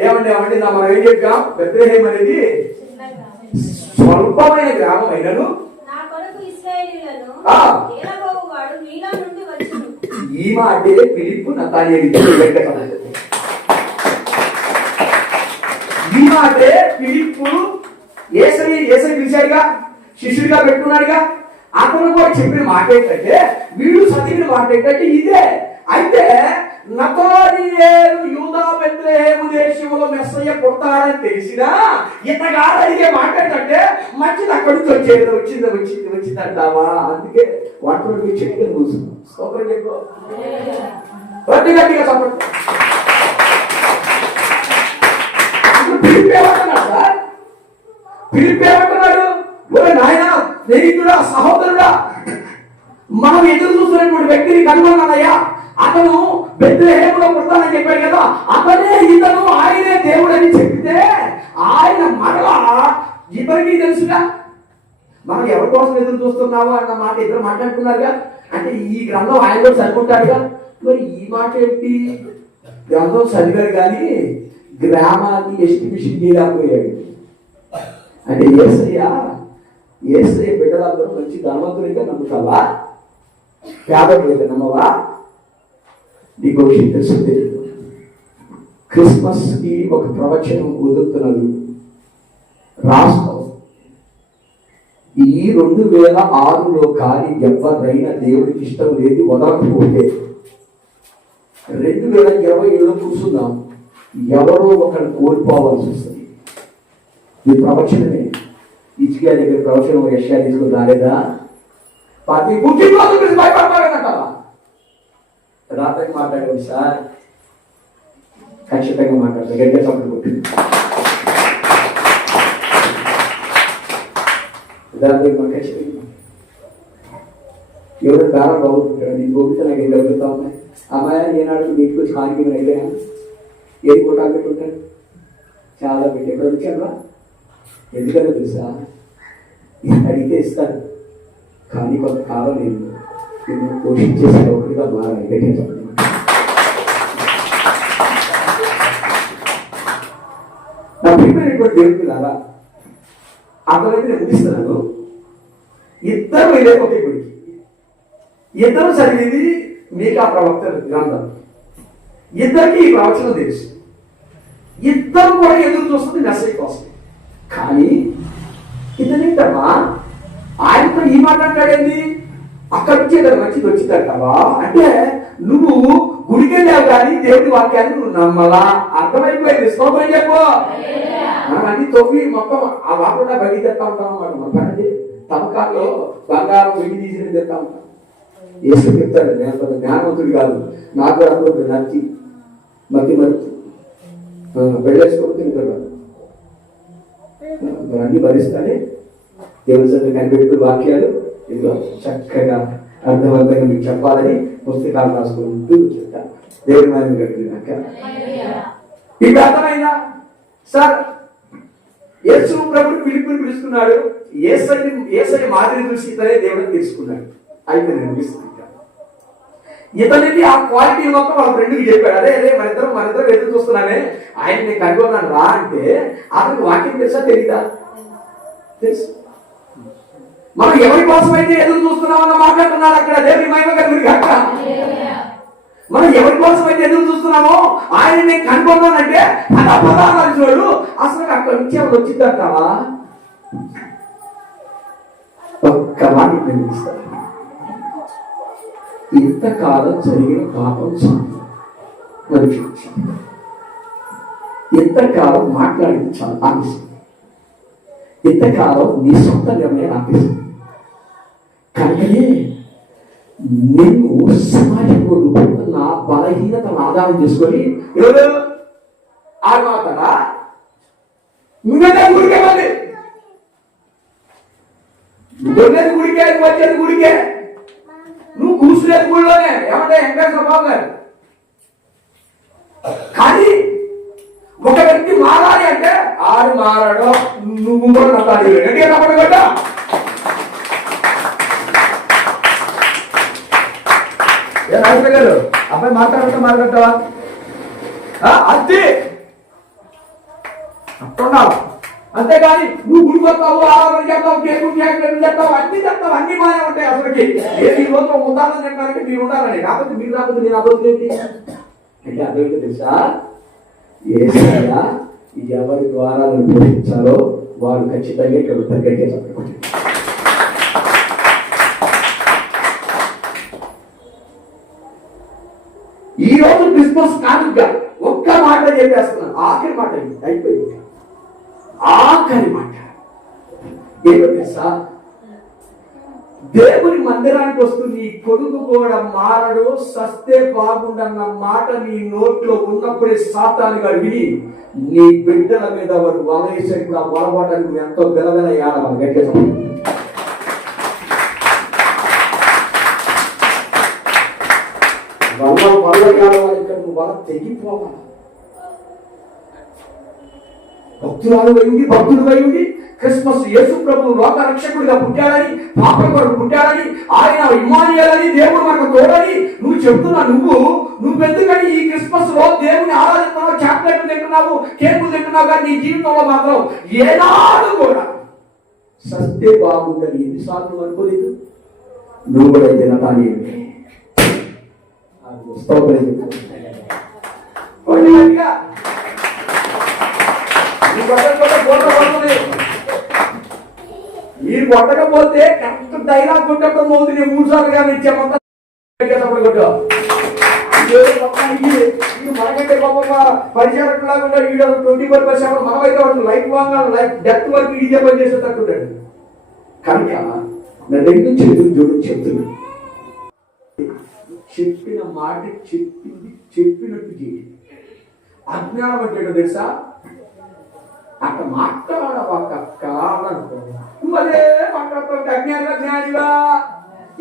ఏమండి మనం ఏం చెప్పాం? బెత్లెహేము అనేది స్వల్పమైన గ్రామం అయినను ఈ మాటే ఫిలిప్పు నతానియేలుకి ఈ మాటే ఫిలిప్పు ఏసై పిలిచాడుగా, శిష్యుడిగా పెట్టుకున్నాడుగా. అతను కూడా చెప్పిన మాట ఏంటంటే, వీడు చదివిన మాట ఏంటంటే ఇదే. అయితే నతనయేలు యూదా బెత్లెహేము దేశంలో మెస్సయ్య పుడతాడని తెలిసినా ఇతగాడు అడిగే మాట ఏంటంటే, మంచిది అక్కడి నుంచి వచ్చిందంటావా? అందుకే వాటిలో చెట్టు కూర్చున్నాం. స్తోత్రం చెప్పు, గట్టిగా చెప్పండి. పిలిపేమంటున్నాడు సార్, పిలిపేమంటున్నాడు, ఒరే నాయన, స్నేహితుడా, సహోదరుడా, మనం ఎదురు చూస్తున్నటువంటి వ్యక్తిని కనుగొన్నానయ్యా. అతను బెత్లెహేములో పుడతానని చెప్పాడు కదా, అతనే ఇతను, ఆయనే దేవుడు అని చెప్తే ఆయన మరలా ఇతనికి తెలుసుగా. మనం ఎవరి కోసం ఎదురు చూస్తున్నామో అన్న మాట ఇద్దరు మాట్లాడుకున్నారుగా. అంటే ఈ గ్రంథం ఆయనలో చదువుకుంటాడుగా. మరి ఈ మాట ఏంటి? గ్రంథం చదివారు కానీ గ్రామాన్ని ఎస్టిమేషన్ చేయలేకపోయాడు. అంటే ఏసయ్య బిడ్డలందరూ మంచి ధనవంతులైతే నమ్ముతావా? పేదలైతే నమ్మవా? నీకు విషయం తెలుసు, తెలియదు. క్రిస్మస్ కి ఒక ప్రవచనం కుదురుతున్నది రాష్ట్రం. ఈ 2006లో కానీ ఎవరైనా దేవుడికి ఇష్టం లేదు వదలకపోతే 2027లో కూర్చుందాం, ఎవరో ఒకరు కోల్పోవాల్సి వస్తుంది. ఈ ప్రవచనమే. ఇచ్చిగా దగ్గర ప్రవచనం యెషయా తీసుకుని రాలేదా? ప్రతి పుట్టినరోజు గురించి భయపడతారన్నట్టావా? రాత్రికి మాట్లాడారు సార్, ఖచ్చితంగా మాట్లాడతారు. గట్టిగా చప్పుడు కొట్టింది. ఎవరు దారం బాగుంటుంటాడు. నీ గోపిత నాకు ఏం జరుగుతా ఉన్నాయి. అమ్మాయి ఏనాడు నీటికి వచ్చి హానికి అయిపోయా ఏది కొట్టాలి పెట్టుంటాడు. చాలా పెట్టి ఎక్కడ వచ్చాను. ఎందుకని తెలుసా? అడిగితే ఇస్తాను, కానీ కొంతకాలం నేను పోషించే సేవకుడిగా మారాలి. నా ప్రియమైనటువంటి దేవుడిలాగా అతనైతే నేను ముగిస్తున్నాను. ఇద్దరు వెళ్ళే ఒకే గుడికి, ఇద్దరు చదివింది మీకా ప్రవక్త గ్రంథం, ఇద్దరికి ఈ ప్రవచనం తెలుసు. ఇద్దరు కూడా ఎదురు చూస్తుంది మెసేజ్ కోసం. కానీ ఇతనేంటమ్మా ఆయనతో ఈ మాట అంటాడేంది? అక్కడి నుంచే కదా మంచిది వచ్చిందంటావా? అంటే నువ్వు గుడికి వెళ్ళావు కానీ దేవుడి వాక్యాన్ని నువ్వు నమ్మలా. అర్థమైపోయింది. స్తోత్రం చెప్పు. మనం అన్ని తొవ్వి మొత్తం ఆ వాకుండా బయట తెస్తా ఉంటాం అన్నమాట. మన పని తమకాల్లో బంగారం వెండి తీసి తెస్తా ఉంటాం. ఏసు చెప్తాడు, నేను కొంత జ్ఞానవంతుడు కాదు, నాకు కూడా అనుకుంటుంది నచ్చి మతి మరుపు వెళ్ళేసుకోవద్దు తింటాడు. అన్ని భరిస్తానే దేవుడి సభ కనిపెట్టు వాక్యాలు ఇదిగో చక్కగా అర్థవంతంగా మీకు చెప్పాలని పుస్తకాలు రాసుకుంటూ చెప్తాను. దేవుడి మీద కట్టినాక ఇది అర్థమైందా సార్? యేసు ప్రభుడు పిలుపుని పిలుస్తున్నాడు. ఏసై మాదిరి చూసి ఇతనే దేవుడిని తెలుసుకున్నాడు. అయితే నేను ముగిస్తున్నాను. ఇతనికి ఆ క్వాలిటీ మొత్తం వాళ్ళ ఫ్రెండ్కి చెప్పాడు. అదే మన ఇద్దరం ఎదురు చూస్తున్నానే, ఆయన నేను కనుగొన్నాను రా అంటే అతనికి వాక్యం తెలుసా తెలీదా? తెలుసు. మనం ఎవరి కోసం అయితే ఎదురు చూస్తున్నామన్న మాట్లాడుతున్నాడు అక్కడ. దేవుని మహిమ కలుగును గాక. మనం ఎవరి కోసం అయితే ఎదురు చూస్తున్నామో ఆయన నేను కనుగొన్నానంటే పదాలు చూడు. అసలు అక్కడ నుంచి ఎవరు వచ్చిందంటావా? ఒక్క మాట నేను ఇస్తాను. ఇంతకాలం జరిగిన పాపం చాలు మనిషి. ఇంతకాలం మాట్లాడింది చాలు ఆపేసింది. ఇంతకాలం నీ సొంత నిర్ణయం ఆపేసింది. కనుకనే నేను సమాజంలో నువ్వుతున్న బలహీనతను ఆధారం చేసుకొని ఎవరు ఆడమాతాడా? నువ్వే గుడికే మళ్ళీ నువ్వు గుడికే, వచ్చేది గుడికే, నువ్వు కూర్చునేది గుడిలోనే. ఏమంటే వెంకటేశ్వర బాబు గారు. కానీ ఒక వ్యక్తి మారాలి అంటే ఆడు మారాడో నువ్వు కూడా నమ్మాలి. గట్టిగా నమ్మడం కదా. రాజు గారు అబ్బాయి మాట్లాడతావా? అంతే అంటున్నావు. అంతేగాని నువ్వు గుడికొస్తావు, ఆరాధన చేస్తావు, కేకులు చేస్తావు, అన్ని చేస్తావు, అన్ని బాగానే ఉంటాయి. అసలుకి ఈ రోజు ఉదాహరణ చెప్పడానికి మీరు ఉండాలని. కాకపోతే మీరు రాకపోతే నేను అబద్ధం ఏంటి అంటే అదేంటో తెలుసా? యేసయ్య ఎవరి ద్వారా పోషించాలో వారు ఖచ్చితంగా ఇక్కడ గట్టిగా చెప్పండి. ఈ రోజు క్రిస్మస్ కానుక ఒక్క మాట చెప్పేస్తున్నాను, ఆఖరి మాట ఇది అయిపోయింది. ఆఖరి మాట ఏమో తెలుసా, దేవుని మందిరానికి వస్తూ నీ కొడుకు కూడా మారడు, సస్తే బాగుండన్న మాట నీ నోట్లో ఉన్నప్పుడే సాతానుగా విని నీ బిడ్డల మీద వాడు వలయేసేప్పుడు ఆ వలబాటానికి నువ్వు ఎంతో బెలబెల ఏడవాలి. గట్టిగా వల ఏడవాలి, ఇక్కడ నువ్వు వల తెగిపోవాలి. భక్తుడు అయ్యుండి క్రిస్మస్ యేసు ప్రభు లోక రక్షకుడిగా పుట్టాడని, పాపల కొరకు పుట్టాడని, ఆయన ఇమ్మానుయేలని, దేవుడు మనకు తోడని నువ్వు చెప్తున్నా. నువ్వెందుకని ఈ క్రిస్మస్ లో దేవుని ఆరాధిస్తున్నావు, చాక్లెట్లు తింటున్నావు, కేకులు తింటున్నావు, కానీ నీ జీవితంలో మాత్రం ఏనాడు కూడా సస్తే బాగుందని ఎన్నిసార్లు అనుకోలేదు. నువ్వు కూడా తినటాన్ని ఈ కొట్టకపోతే కరెక్ట్ డైలాగ్ కొట్టేప్పుడు మోదీ నేను 3 సార్లుగా ఇచ్చామంతా మనకంటే గొప్ప పరిచారకులాగా ఉంటాడు. 24/7 మనమైతే వాడు లైఫ్ లాంగ్ లైఫ్ డెత్ వరకు ఇదే పని చేసేటట్టుంటాడు. కనుక నా దగ్గర నుంచి చూడు చెప్తున్నా, చెప్పిన మాట చెప్పినట్టు చేయండి. అజ్ఞానం అంటే తెలుసా, అక్కడ మాట్లాడవాక నువ్వు అదే మాట్లాడుతుంటే అజ్ఞానిగా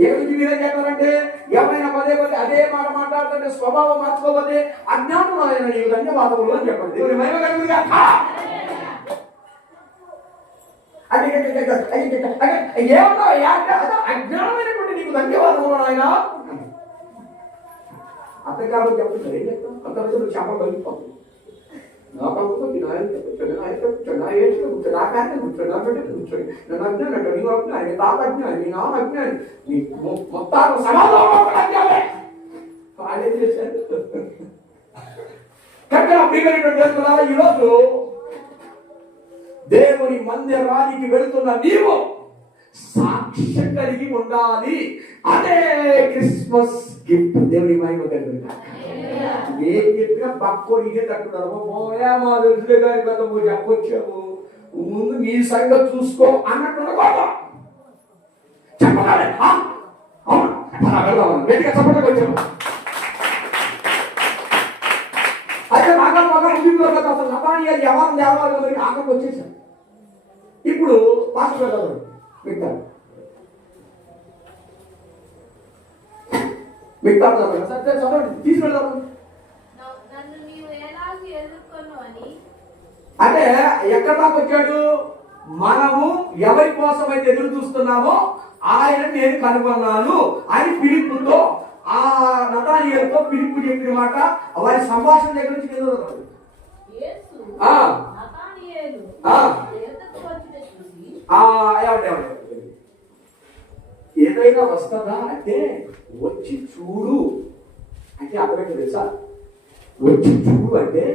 ఏమిటి మీరేం చెప్పారంటే, ఎవరైనా పదే అదే మాట మాట్లాడుతుంటే స్వభావం మార్చుకోకపోతే అజ్ఞానం ఆయన నీవు ధన్యవాదములు అని చెప్పండి. దేవుని మహిమ కలుగునుగా. ఏమన్నా అజ్ఞానమైనటువంటి నీకు ధన్యవాదములు ఆయన అంతకాలం చెప్తున్నారు. ఏం చెప్తాం అంత చేపలు కలిగిపోతుంది. నా పక్కన వినాయకుడు కూర్చొని, నా ఏసులో కూర్చొని, నా కార్యం కూర్చొని, నా బిడ్డ కూర్చొని, నన్ను అజ్ఞాని అంటాడు, నీ అజ్ఞాని, నీ తాత అజ్ఞాని, నీ నాన్న అజ్ఞాని, నీ మొత్తం సమాధానం అజ్ఞానే. వాళ్ళేం చేశారు? కక్కడ ప్రియమైనటువంటి ఈరోజు దేవుని మందిరానికి వెళుతున్న నీవు సాక్ష్యం కలిగి ఉండాలి. అదే క్రిస్మస్ గిఫ్ట్. దేవుని మహిమ కలిగిన ఏం చెప్పినా పక్కోడు ఇదే తట్టున్నారు. పోయా మా తెలుసులే గారి పెద్ద చెప్పొచ్చాము, ముందు నీ సంగతి చూసుకో అన్నట్టు చెప్పాలి. గట్టిగా చెప్పడానికి వచ్చాము. అయితే నాగా ముగింపులో కదా అసలు నతానియా ఎవరు దేవాలయం మరి ఆఖరికి వచ్చేసాం. ఇప్పుడు పాస్టర్ గారు మిగతారు సరే చదవండి, తీసుకెళ్దాం. అంటే ఎక్కడ దాకా వచ్చాడు? మనము ఎవరి కోసం అయితే ఎదురు చూస్తున్నామో ఆయన నేను కనుగొన్నాను అని ఫిలిప్పుతో, ఆ నతానియేలుతో ఫిలిప్పు చెప్పిన మాట వారి సంభాషణ దగ్గర నుంచి ఏదైనా వస్తుందా అంటే వచ్చి చూడు అంటే అర్థమైతే తెలుసా? వచ్చి చూడు అంటే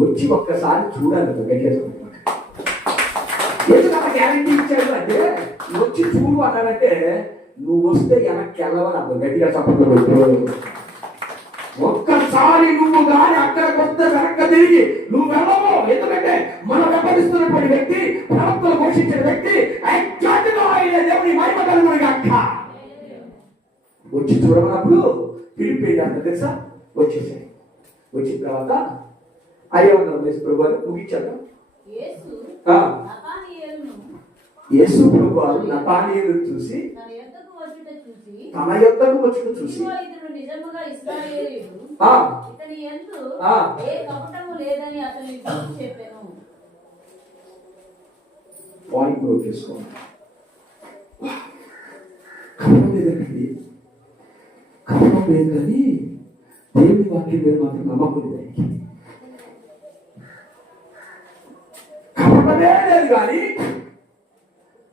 వచ్చి ఒక్కసారి చూడాలి. ఎందుకంటే గ్యారంటీ ఇచ్చాడు అంటే వచ్చి చూడు అన్నాడంటే నువ్వు వస్తే వెనక్కి వెళ్ళవని అర్థం. గట్టిగా చెప్పకూడదు. ఒక్కసారి నువ్వు కానీ అక్కడికి వస్తే వెనక్కి తిరిగి నువ్వు వెళ్ళవు. ఎందుకంటే మనం వెంబడిస్తున్నటువంటి వ్యక్తి, ప్రవక్తలు ఘోషించిన వ్యక్తి దేవుని మహిమ కలుగునుగా అక్క వచ్చి చూడమన్నప్పుడు ఫిలిప్ ఏం చేస్తా తెలుసా? వచ్చేసాయి. వచ్చిన తర్వాత అయ్యే ఉన్నాం ప్రభు ముగించాక యేసు ప్రభు నతానియేలు చూసి తన యొద్దకు వచ్చుట చూసి పాయింట్ నోట్ చేసుకోండి. కపటం లేదండి, కపటం లేదు కానీ దేవుని వాక్యం మీద మాత్రం నమ్మకం లేదు. కపటమే లేదు కానీ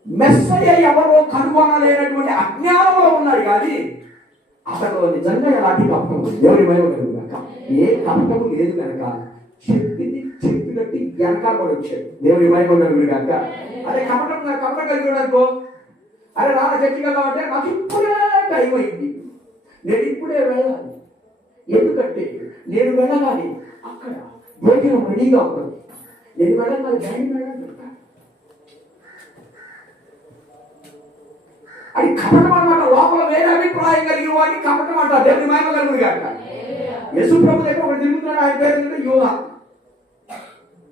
మెస్సయ్య ఎవరో కనుగొనలేనటువంటి అజ్ఞానంలో ఉన్నాడు. కానీ అతను నిజంగా ఎలాంటి కపటం లేదు. దేవుని మహిమ కనుక ఏ కపటము లేదు కనుక చెప్పింది చెప్పినట్టు వెనకాల కూడా వచ్చాడు. దేవుని మహిమ కనుక అదే కపటం కలిగి అనుకో, అరే నాన్న చర్చికి వెళ్దామంటే నాకు ఇప్పుడే టైం అయింది, నేను ఇప్పుడే వెళ్ళాలి, ఎందుకంటే నేను వెళ్ళగాలి అక్కడ భోజనం రెడీగా ఉంటుంది. నేను వెళ్ళగాలి, డాడీ వెళ్ళాలి అది కపటం అన్నమాట. లోపల వేరే అభిప్రాయం కలిగిన వాడిని కపటం అంటారు. దేవుని మహిమ కలుగును గాక. యేసు ప్రభు దగ్గర ఒకటి తిరుగుతున్నాడు, ఆయన పేరు యూదా,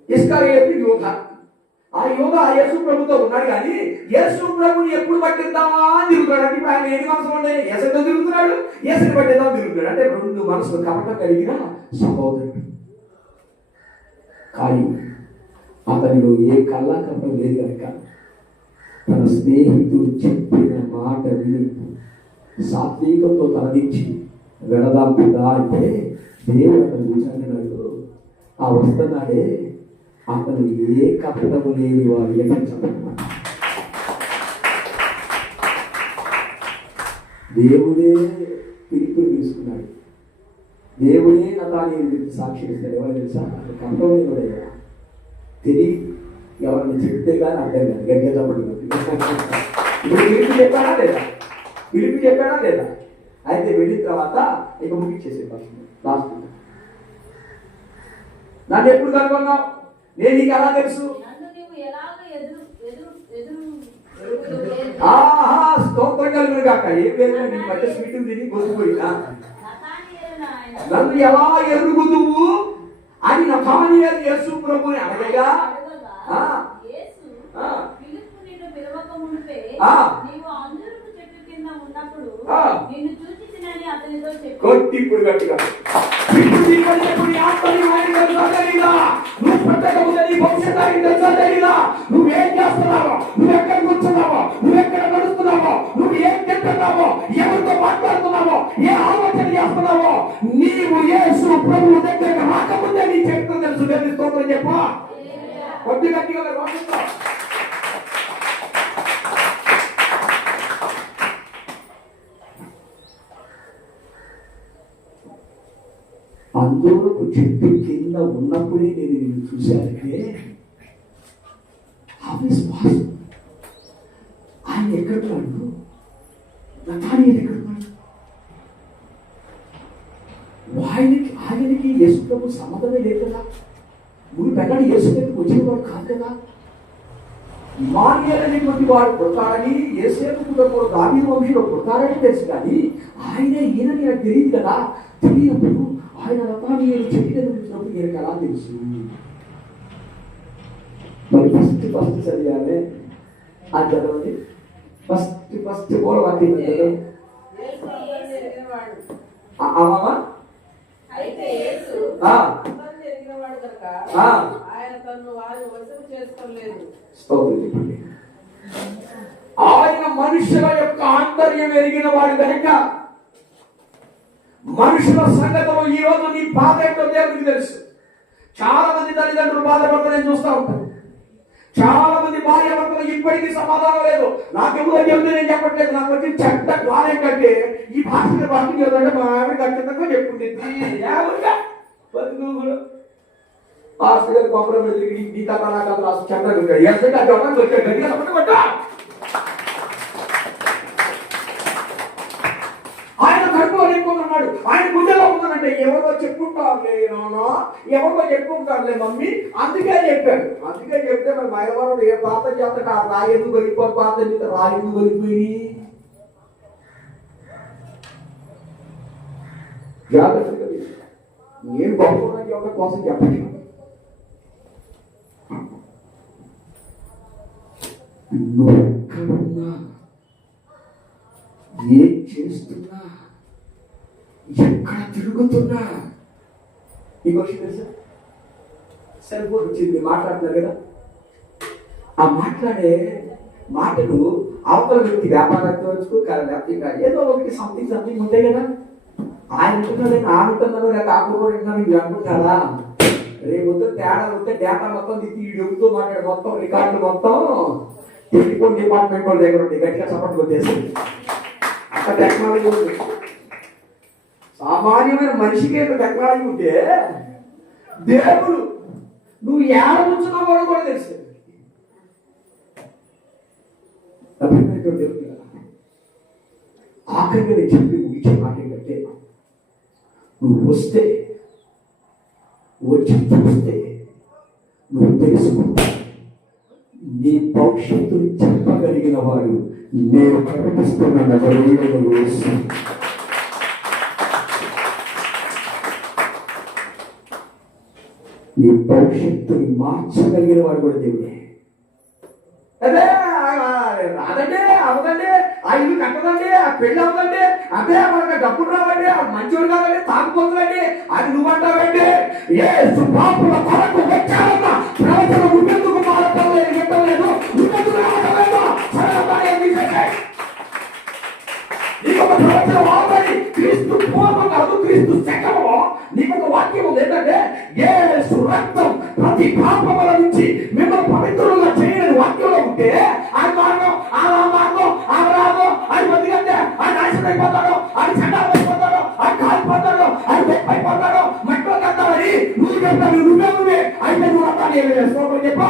ఇస్కరియోతు యూదా. ఆ యూదా యేసు ప్రభుతో ఉన్నాడు, కానీ యేసు ప్రభుని ఎప్పుడు పట్టిద్దామా అని తిరుగుతాడు. అంటే ఆయన ఎన్ని మనసులు ఉన్నాయి, యేసుతో తిరుగుతున్నాడు, యేసుని పట్టిద్దామని తిరుగుతాడు. అంటే రెండు మనసులు కపటం కలిగిన సహోదరుడు. కానీ అతనిలో ఏ కల్లా కపటం లేదు కనుక తన స్నేహితుడు చెప్పిన మాట విని సాత్వికంతో తలదించి వెళదాం కదా అంటే దేవుడు అతను చూసాడు. ఆ వస్తున్నాడే అతను ఏ కపటము లేని వాడు చెప్పమాట. దేవుడే పిలుపుని తీసుకున్నాడు, దేవుడే నతానీయుల గురించి సాక్షి ఇస్తాడు. ఎవరు తెలుసా? అతను కపటం లేని వాడయ్యా. తెలియ ఎవరిని చెప్తే కానీ అర్థం కాదు. గట్టిగా చెప్పండి. ఇప్పుడు పిలుపు చెప్పాడా లేదా? పిలుపు చెప్పాడా లేదా? అయితే వెళ్ళిన తర్వాత ఇక ముగించేసే ప్రశ్న లాస్ట్. నన్ను ఎప్పుడు కనుగొన్నావు? నేను నీకు ఎలా తెలుసు? స్తోత్రం కలుగును గాక. ఏం లేదు, నీ మధ్య స్వీట్ తిని గొంతుపోయినా నన్ను ఎలా ఎరుగుదువు అని నతానీయేలు యేసు ప్రభుని అడగగా కొట్టి ఇప్పుడు గట్టిగా నువ్వేం చేస్తున్నావో, నువ్వెక్కడ కూర్చున్నావో, నువ్వెక్కడ నడుస్తున్నావో, నువ్వు ఏం తింటున్నావో, ఎవరితో మాట్లాడుతున్నావో, ఏ ఆలోచన చేస్తున్నావో, నీవు యేసు ప్రభువు దగ్గర రాకముందే నీ చెప్తూ తెలుసు. దేవుని స్తోత్రం చెప్ప. కొద్ది గట్టిగా అందరూ చెట్టు కింద ఉన్నప్పుడే నేను నిన్ను చూశానంటే ఆయన ఎక్కడున్నాడు? నతానీయేలు ఎక్కడున్నాడు? ఆయనకి యేసు ప్రభు సంబంధమే లేదు కదా. నువ్వు పెద్దడు యేసు దగ్గరికి వచ్చినవాడు కాదు కదా. ఇమ్మానుయేలు అనేటువంటి వాడు పుడతాడని, యేసేపు కుటుంబంలో దావీదు వంశంలో పుడతాడని తెలుసు, కానీ ఆయనే ఈయనని నాకు తెలియదు కదా. తెలియనప్పుడు ఆయన నతానీయేలు చెట్టు దగ్గర వచ్చినప్పుడు ఈయనకి ఎలా తెలుసు? మరి ఫస్ట్ చదివానే అది చదవండి. ఫస్ట్ కూడా వాటి ఆయన మనుషుల యొక్క ఆంతర్యం ఎరిగిన వాడు కనుక మనుషుల సంగతులు ఈ రోజు నీ బాధ ఏంటో దేవుడికి తెలుసు. చాలా మంది తల్లిదండ్రులు బాధపడతారని చూస్తూ ఉంటారు. చాలా మంది భార్యాభర్తలు ఇప్పటికీ సమాధానం లేదు. నాకెవరో చెబితే నేను చెప్పట్లేదు. నాకు వచ్చి చెడ్డ ద్వారా ఏంటంటే ఈ భాషను బతుకు చెబుతుంటే మా ఆవిడ ఖచ్చితంగా చెప్పుకుంటుంది. పాస్టర్ గారు కాంప్రమైజ్ నీ కథ నా కథ రాసి చెడ్డ ఆయన కడుపు అనేకున్నాడు. ఆయన గుండెలో ఉందనంటే ఎవరో చెప్పుకుంటారులే నాన్న, ఎవరో చెప్పుకుంటారులే మమ్మీ, అందుకే చెప్పాడు. అందుకే చెప్తే మరి మైలవరం ఏ పాత్ర చేస్తాడు? ఆ రాయి ఎందుకు వెళ్ళిపోయి పాత్ర చేస్తే రాయి ఎందుకు వెళ్ళిపోయి జాగ్రత్తగా నేను గొప్ప ఎవరి కోసం చెప్పండి. నువ్వు ఎక్కడున్నా, ఏం చేస్తున్నా, ఎక్కడ తిరుగుతున్నా, ఈ క్వశ్చన్ తెలుసా? సరిపోయి వచ్చింది మాట్లాడుతున్నారు కదా. ఆ మాట్లాడే మాటలు అవతల వ్యక్తి వ్యాపారంతో లేకపోతే ఏదో ఒకటి సంథింగ్ ఉంటాయి కదా. ఆయన ఉంటున్నాడు, ఆయన ఉంటున్నాడు, లేక ఆకుకూర ఉంటున్నాడు, మీరు అనుకుంటారా? రేపు వద్దు తేడా వస్తే డేటా మొత్తం ఎగుతూ మాట్లాడే మొత్తం రికార్డులు మొత్తం టెలిఫోన్ డిపార్ట్మెంట్ వాళ్ళ దగ్గర ఉంటే గట్టిగా సపోర్ట్ కొట్టేసి అక్కడ టెక్నాలజీ ఉంది. సామాన్యమైన మనిషికి టెక్నాలజీ ఉంటే దేవుడు నువ్వు ఏడ ఉంచున్నావు వాడు కూడా తెలుసు. ఆఖరిగా నేను చెప్పి ముగించే మాట ఏంటంటే నువ్వు వస్తే, వచ్చి చూస్తే నువ్వు తెలుసుకుంటా. నీ భవిష్యత్తుని చెప్పగలిగిన వాడు నేను ప్రకటిస్తున్న నగరీయుడు యేసు. నీ భవిష్యత్తుని మార్చగలిగిన వాడు కూడా దేవుడే. అదే రాదండి, అవదండి, ఆ ఇల్లు కట్టదండి, ఆ పెళ్ళి అవదండి, అదే మనకు డబ్బులు రావండి, ఆ మంచివాడు కాదండి, తాగుపోతుందండి అది నువ్వంటావండి. ఏ సుపాపుల కొరకు వచ్చారన్న ప్రవచన నువ్వెందుకు మారటలేదు, చెప్పలేదు, నువ్వెందుకు రావట్లేదు? నీకు ఒక ప్రవచనం ఆల్రెడీ క్రీస్తు పూర్వం కాదు, క్రీస్తు శకము. నీకు ఒక వాక్యం ఉంది ఏంటంటే, ఏ రక్తం ప్రతి పాపముల నుంచి మిమ్మల్ని పవిత్రులుగా చేయని వాక్యంలో ఉంటే అది మార్గం, ఆ మార్గం, ఆ రాగం, అది బతికంటే ఆ నాశనం అయిపోతాడు, అది చండాలు అయిపోతాడు, అది కాలిపోతాడు, అది అయిపోతాడు, మట్టిలో కట్టాలని నువ్వు చెప్తావు. నువ్వే నువ్వే అయితే నువ్వు అంతా వేసుకోవడం చెప్పా.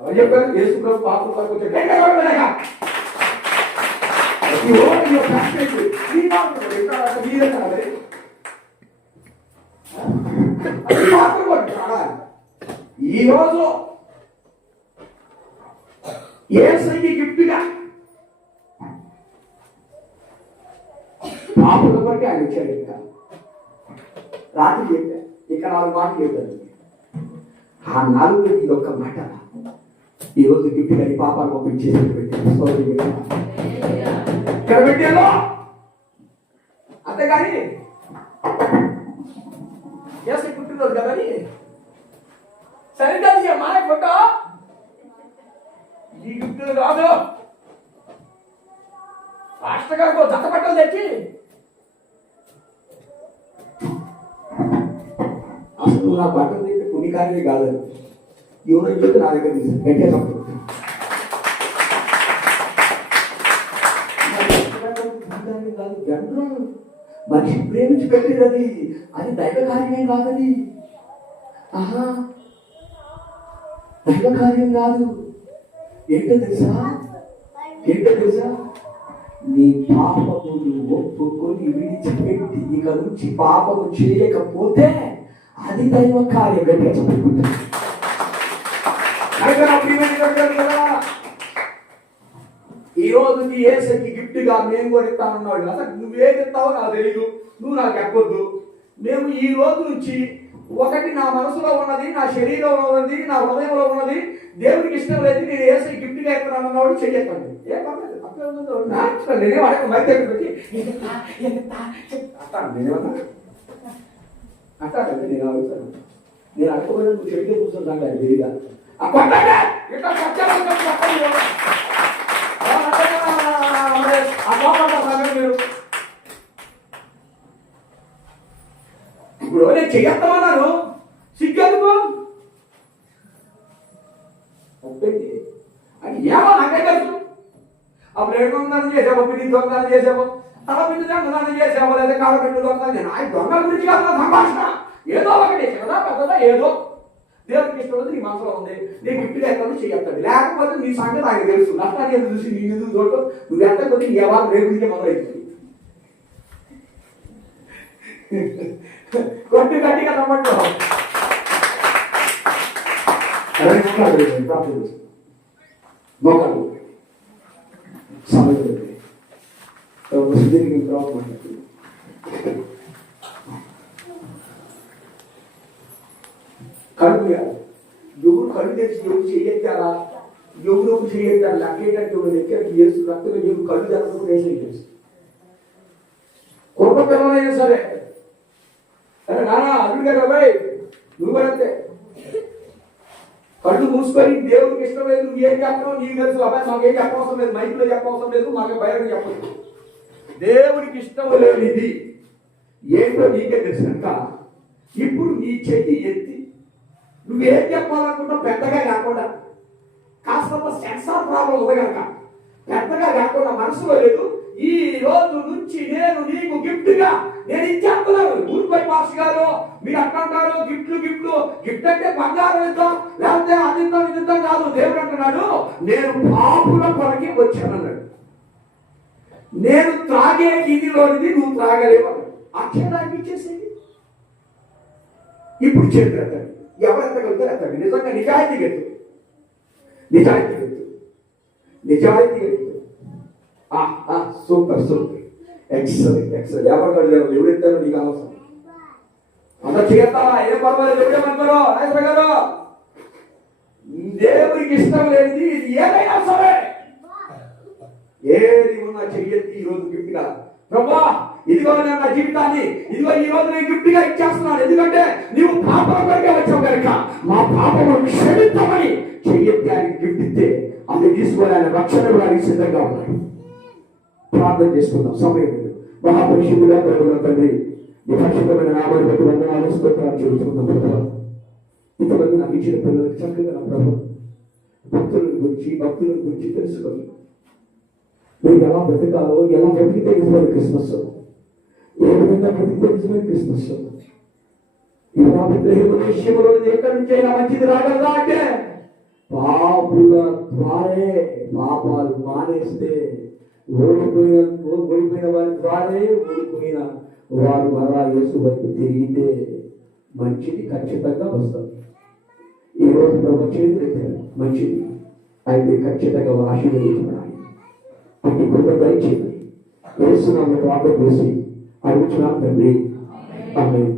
ఎవరు చెప్పారు? యేసు ప్రభు పాపం వరకు ఈరోజు యేసయ్యకి గిఫ్ట్గా పాపుల వరకు ఆయన వచ్చాడు. ఇంకా రాత్రి చెప్పా, ఇక 4 మాటలు చెప్పారు. ఆ 4 ఇది ఒక్క మాట ఈరోజు గిఫ్ట్ కానీ పాపాలు పంపించేసి ఇక్కడ పెట్టాలో అంతేగాని యేసు పుట్టినరోజు కదని సరిగ్గా మన ఫోటో ఈ గిఫ్ట్ కాదు. రాష్ట్ర గారికి జత బట్టలు తెచ్చి అసలు నా బట్టలు తెచ్చి పుణ్యకార్యమే కాదని ఎవరో చెప్తే నా దగ్గర పెట్టేటప్పుడు కాదు, జనరం మనిషి ప్రేమించి పెట్టేది, అది దైవ కార్యమేం కాదని. ఆహా, దైవ కార్యం కాదు. ఏంటో తెలుసా? నీ పాపమును ఒప్పుకొని విడిచిపెట్టి ఇక నుంచి పాపము చేయకపోతే అది దైవ కార్యం. ఈ రోజు నీ యేసయ్యకి గిఫ్ట్ గా మేము కూడా ఇస్తామన్నాడు. అసలు నువ్వేది ఇస్తావో నాకు తెలీదు, నువ్వు నాకు చెప్పొద్దు. మేము ఈ రోజు నుంచి ఒకటి నా మనసులో ఉన్నది, నా శరీరంలో ఉన్నది, నా హృదయంలో ఉన్నది దేవుడికి ఇష్టం లేదు, నేను యేసయ్య గిఫ్ట్ గా ఇస్తున్నాను అన్నవాడు చెయ్యకండి. ఏం పర్లేదు, నేనే వాడక మైతే పెట్టి నేనేమన్నా అట్లా నేను అడుగుతాను. నేను అడగకపోయినా నువ్వు చెడితే కూర్చుంటాను అది తెలియదా? ఇప్పుడు నేను చెయ్యస్తామన్నాను, సిగ్గెందుకు అని ఏమో నాకే తెలుసు. అప్పుడు ఏడు దొంగదానం చేసావు, పిల్లి దొంగదానం చేసావు, తల పిల్లి దొంగదానం చేసావు, లేదా కాళ్ళ పిల్లి దొంగదానం. నేను ఆయన దొంగల గురించి కాదు సంభాషణ, ఏదో ఒకటి చిన్నదా పెద్దదా ఏదో దేవుడికి ఇష్టం నీ మనసులో ఉంది, నీ గిఫ్ట్గా ఎక్కడ చేయొద్దండి. లేకపోతే నీ సంగతి ఆయన తెలుసు. నష్టాన్ని ఎందుకు చూసి నీ ఎందుకు చూడటం, నువ్వు ఎంత కొద్ది నీ ఎవరు రేపు మొదలవుతుంది. కొట్టి గట్టిగా నమ్మటం మోకాలు సమయం కడుపు ఎవరు కళ్ళు తెచ్చి ఎవరు చేయెత్తారా, ఎవరు చేయెత్తారు లెక్కేటట్టు లెక్కకి చేస్తూ రక్తగా ఎవరు కళ్ళు తెరచడం వేసే చేస్తూ కుటుంబ పిల్లలైనా సరే అరే నానా అల్లుడు గారు అబ్బాయి నువ్వు అంతే కళ్ళు మూసుకొని దేవుడికి ఇష్టం లేదు, నువ్వు ఏం చెప్పడం నీకు తెలుసు. అబ్బాయి మాకేం చెప్పవసరం లేదు, మైకులో చెప్పవసరం లేదు, మాకు బయట చెప్పలేదు. దేవుడికి ఇష్టం లేదు ఇది ఏంటో నీకే తెలుసు కనుక ఇప్పుడు నీ చెయ్యి ఎత్తి నువ్వేం చెప్పాలనుకుంటావు పెద్దగా కాకుండా, కాస్త సెన్సార్ ప్రాబ్లం ఉంది కనుక పెద్దగా కాకుండా మనసులో లేదు, ఈ రోజు నుంచి నేను నీకు గిఫ్ట్గా నేను ఇచ్చేస్తున్నాను. ఊరిపై పాస్ గారు మీరు అంటారు గిఫ్ట్ అంటే బంగారం ఇద్దాం లేకపోతే అది ఇద్దాం ఇది ఇద్దాం కాదు. దేవుడు అంటున్నాడు నేను పాపుల కొరకి వచ్చానన్నాడు. నేను త్రాగే గిన్నెలోనిది నువ్వు త్రాగలేవు. ఆ క్షణానికి ఇచ్చేసేది. ఇప్పుడు చేతులు ఎత్తండి. ఎవరు ఎత్తగలుగుతారు ఎత్తండి. నిజంగా నిజాయితీగా ఎత్తు, నిజాయితీగా ఎత్తు, నిజాయితీగా ఎత్తు. Super super, excellent excellent. ఎవరు కడతారు, ఎవరు ఎత్తారో నీకు అవసరం. అందరూ చేస్తావా? ఏం పర్వాలేదు, ఎవరేమనుకోరు గారు. దేవుడికి ఇష్టం లేనిది ఇది ఏదైనా సరే, ఏది ఉన్నా చెయ్యొద్దు. ఈ రోజు గిఫ్ట్ గా ప్రభా, ఇదిగో నేను నా జీవితాన్ని, ఇదిగో ఈ రోజు నేను గిఫ్ట్ గా ఇచ్చేస్తున్నాను. ఎందుకంటే నీవు పాపం కొరకే వచ్చావు కనుక మా పాపము క్షమించమని చెయ్యొద్దు. ఆయనకి గిఫ్ట్ ఇస్తే అది తీసుకోవాలని రక్షణ వారికి సిద్ధంగా ఉన్నాడు. ప్రార్థన చేసుకుందాం. సమయం మహాపరిశుద్ధుగా ప్రభువుల తండ్రి, నీ పరిశుద్ధమైన నామాన్ని బట్టి వందనాలు స్తోత్రాలు చెబుతున్నాం ప్రభా. ఇంతమంది నాకు ఇచ్చిన పిల్లలకు చక్కగా నా ప్రభు భక్తుల గురించి తెలుసుకొని మీరు ఎలా బ్రతకాలో, ఎలా బ్రతికితే నిజమైన క్రిస్మస్, ఏ విధంగా బ్రతికితే నిజమైన క్రిస్మస్. ఇలా విషయంలో ఎక్కడి నుంచి అయినా మంచిది రాగలదా అంటే పాపుల ద్వారే, పాపాలు మానేస్తే ఓడిపోయిన వారి ద్వారే ఓడిపోయిన వారు మరలా యేసు వైపు తిరిగితే మంచిది ఖచ్చితంగా వస్తుంది. ఈ రోజు ప్రభు చేతులు మంచిది అయితే ఖచ్చితంగా ఆశీర్వదించబడాలి. అటు కృప దయచేయండి. యేసు నామములో ప్రార్థన చేసి అడుగుచున్నాను తండ్రి. ఆమేన్.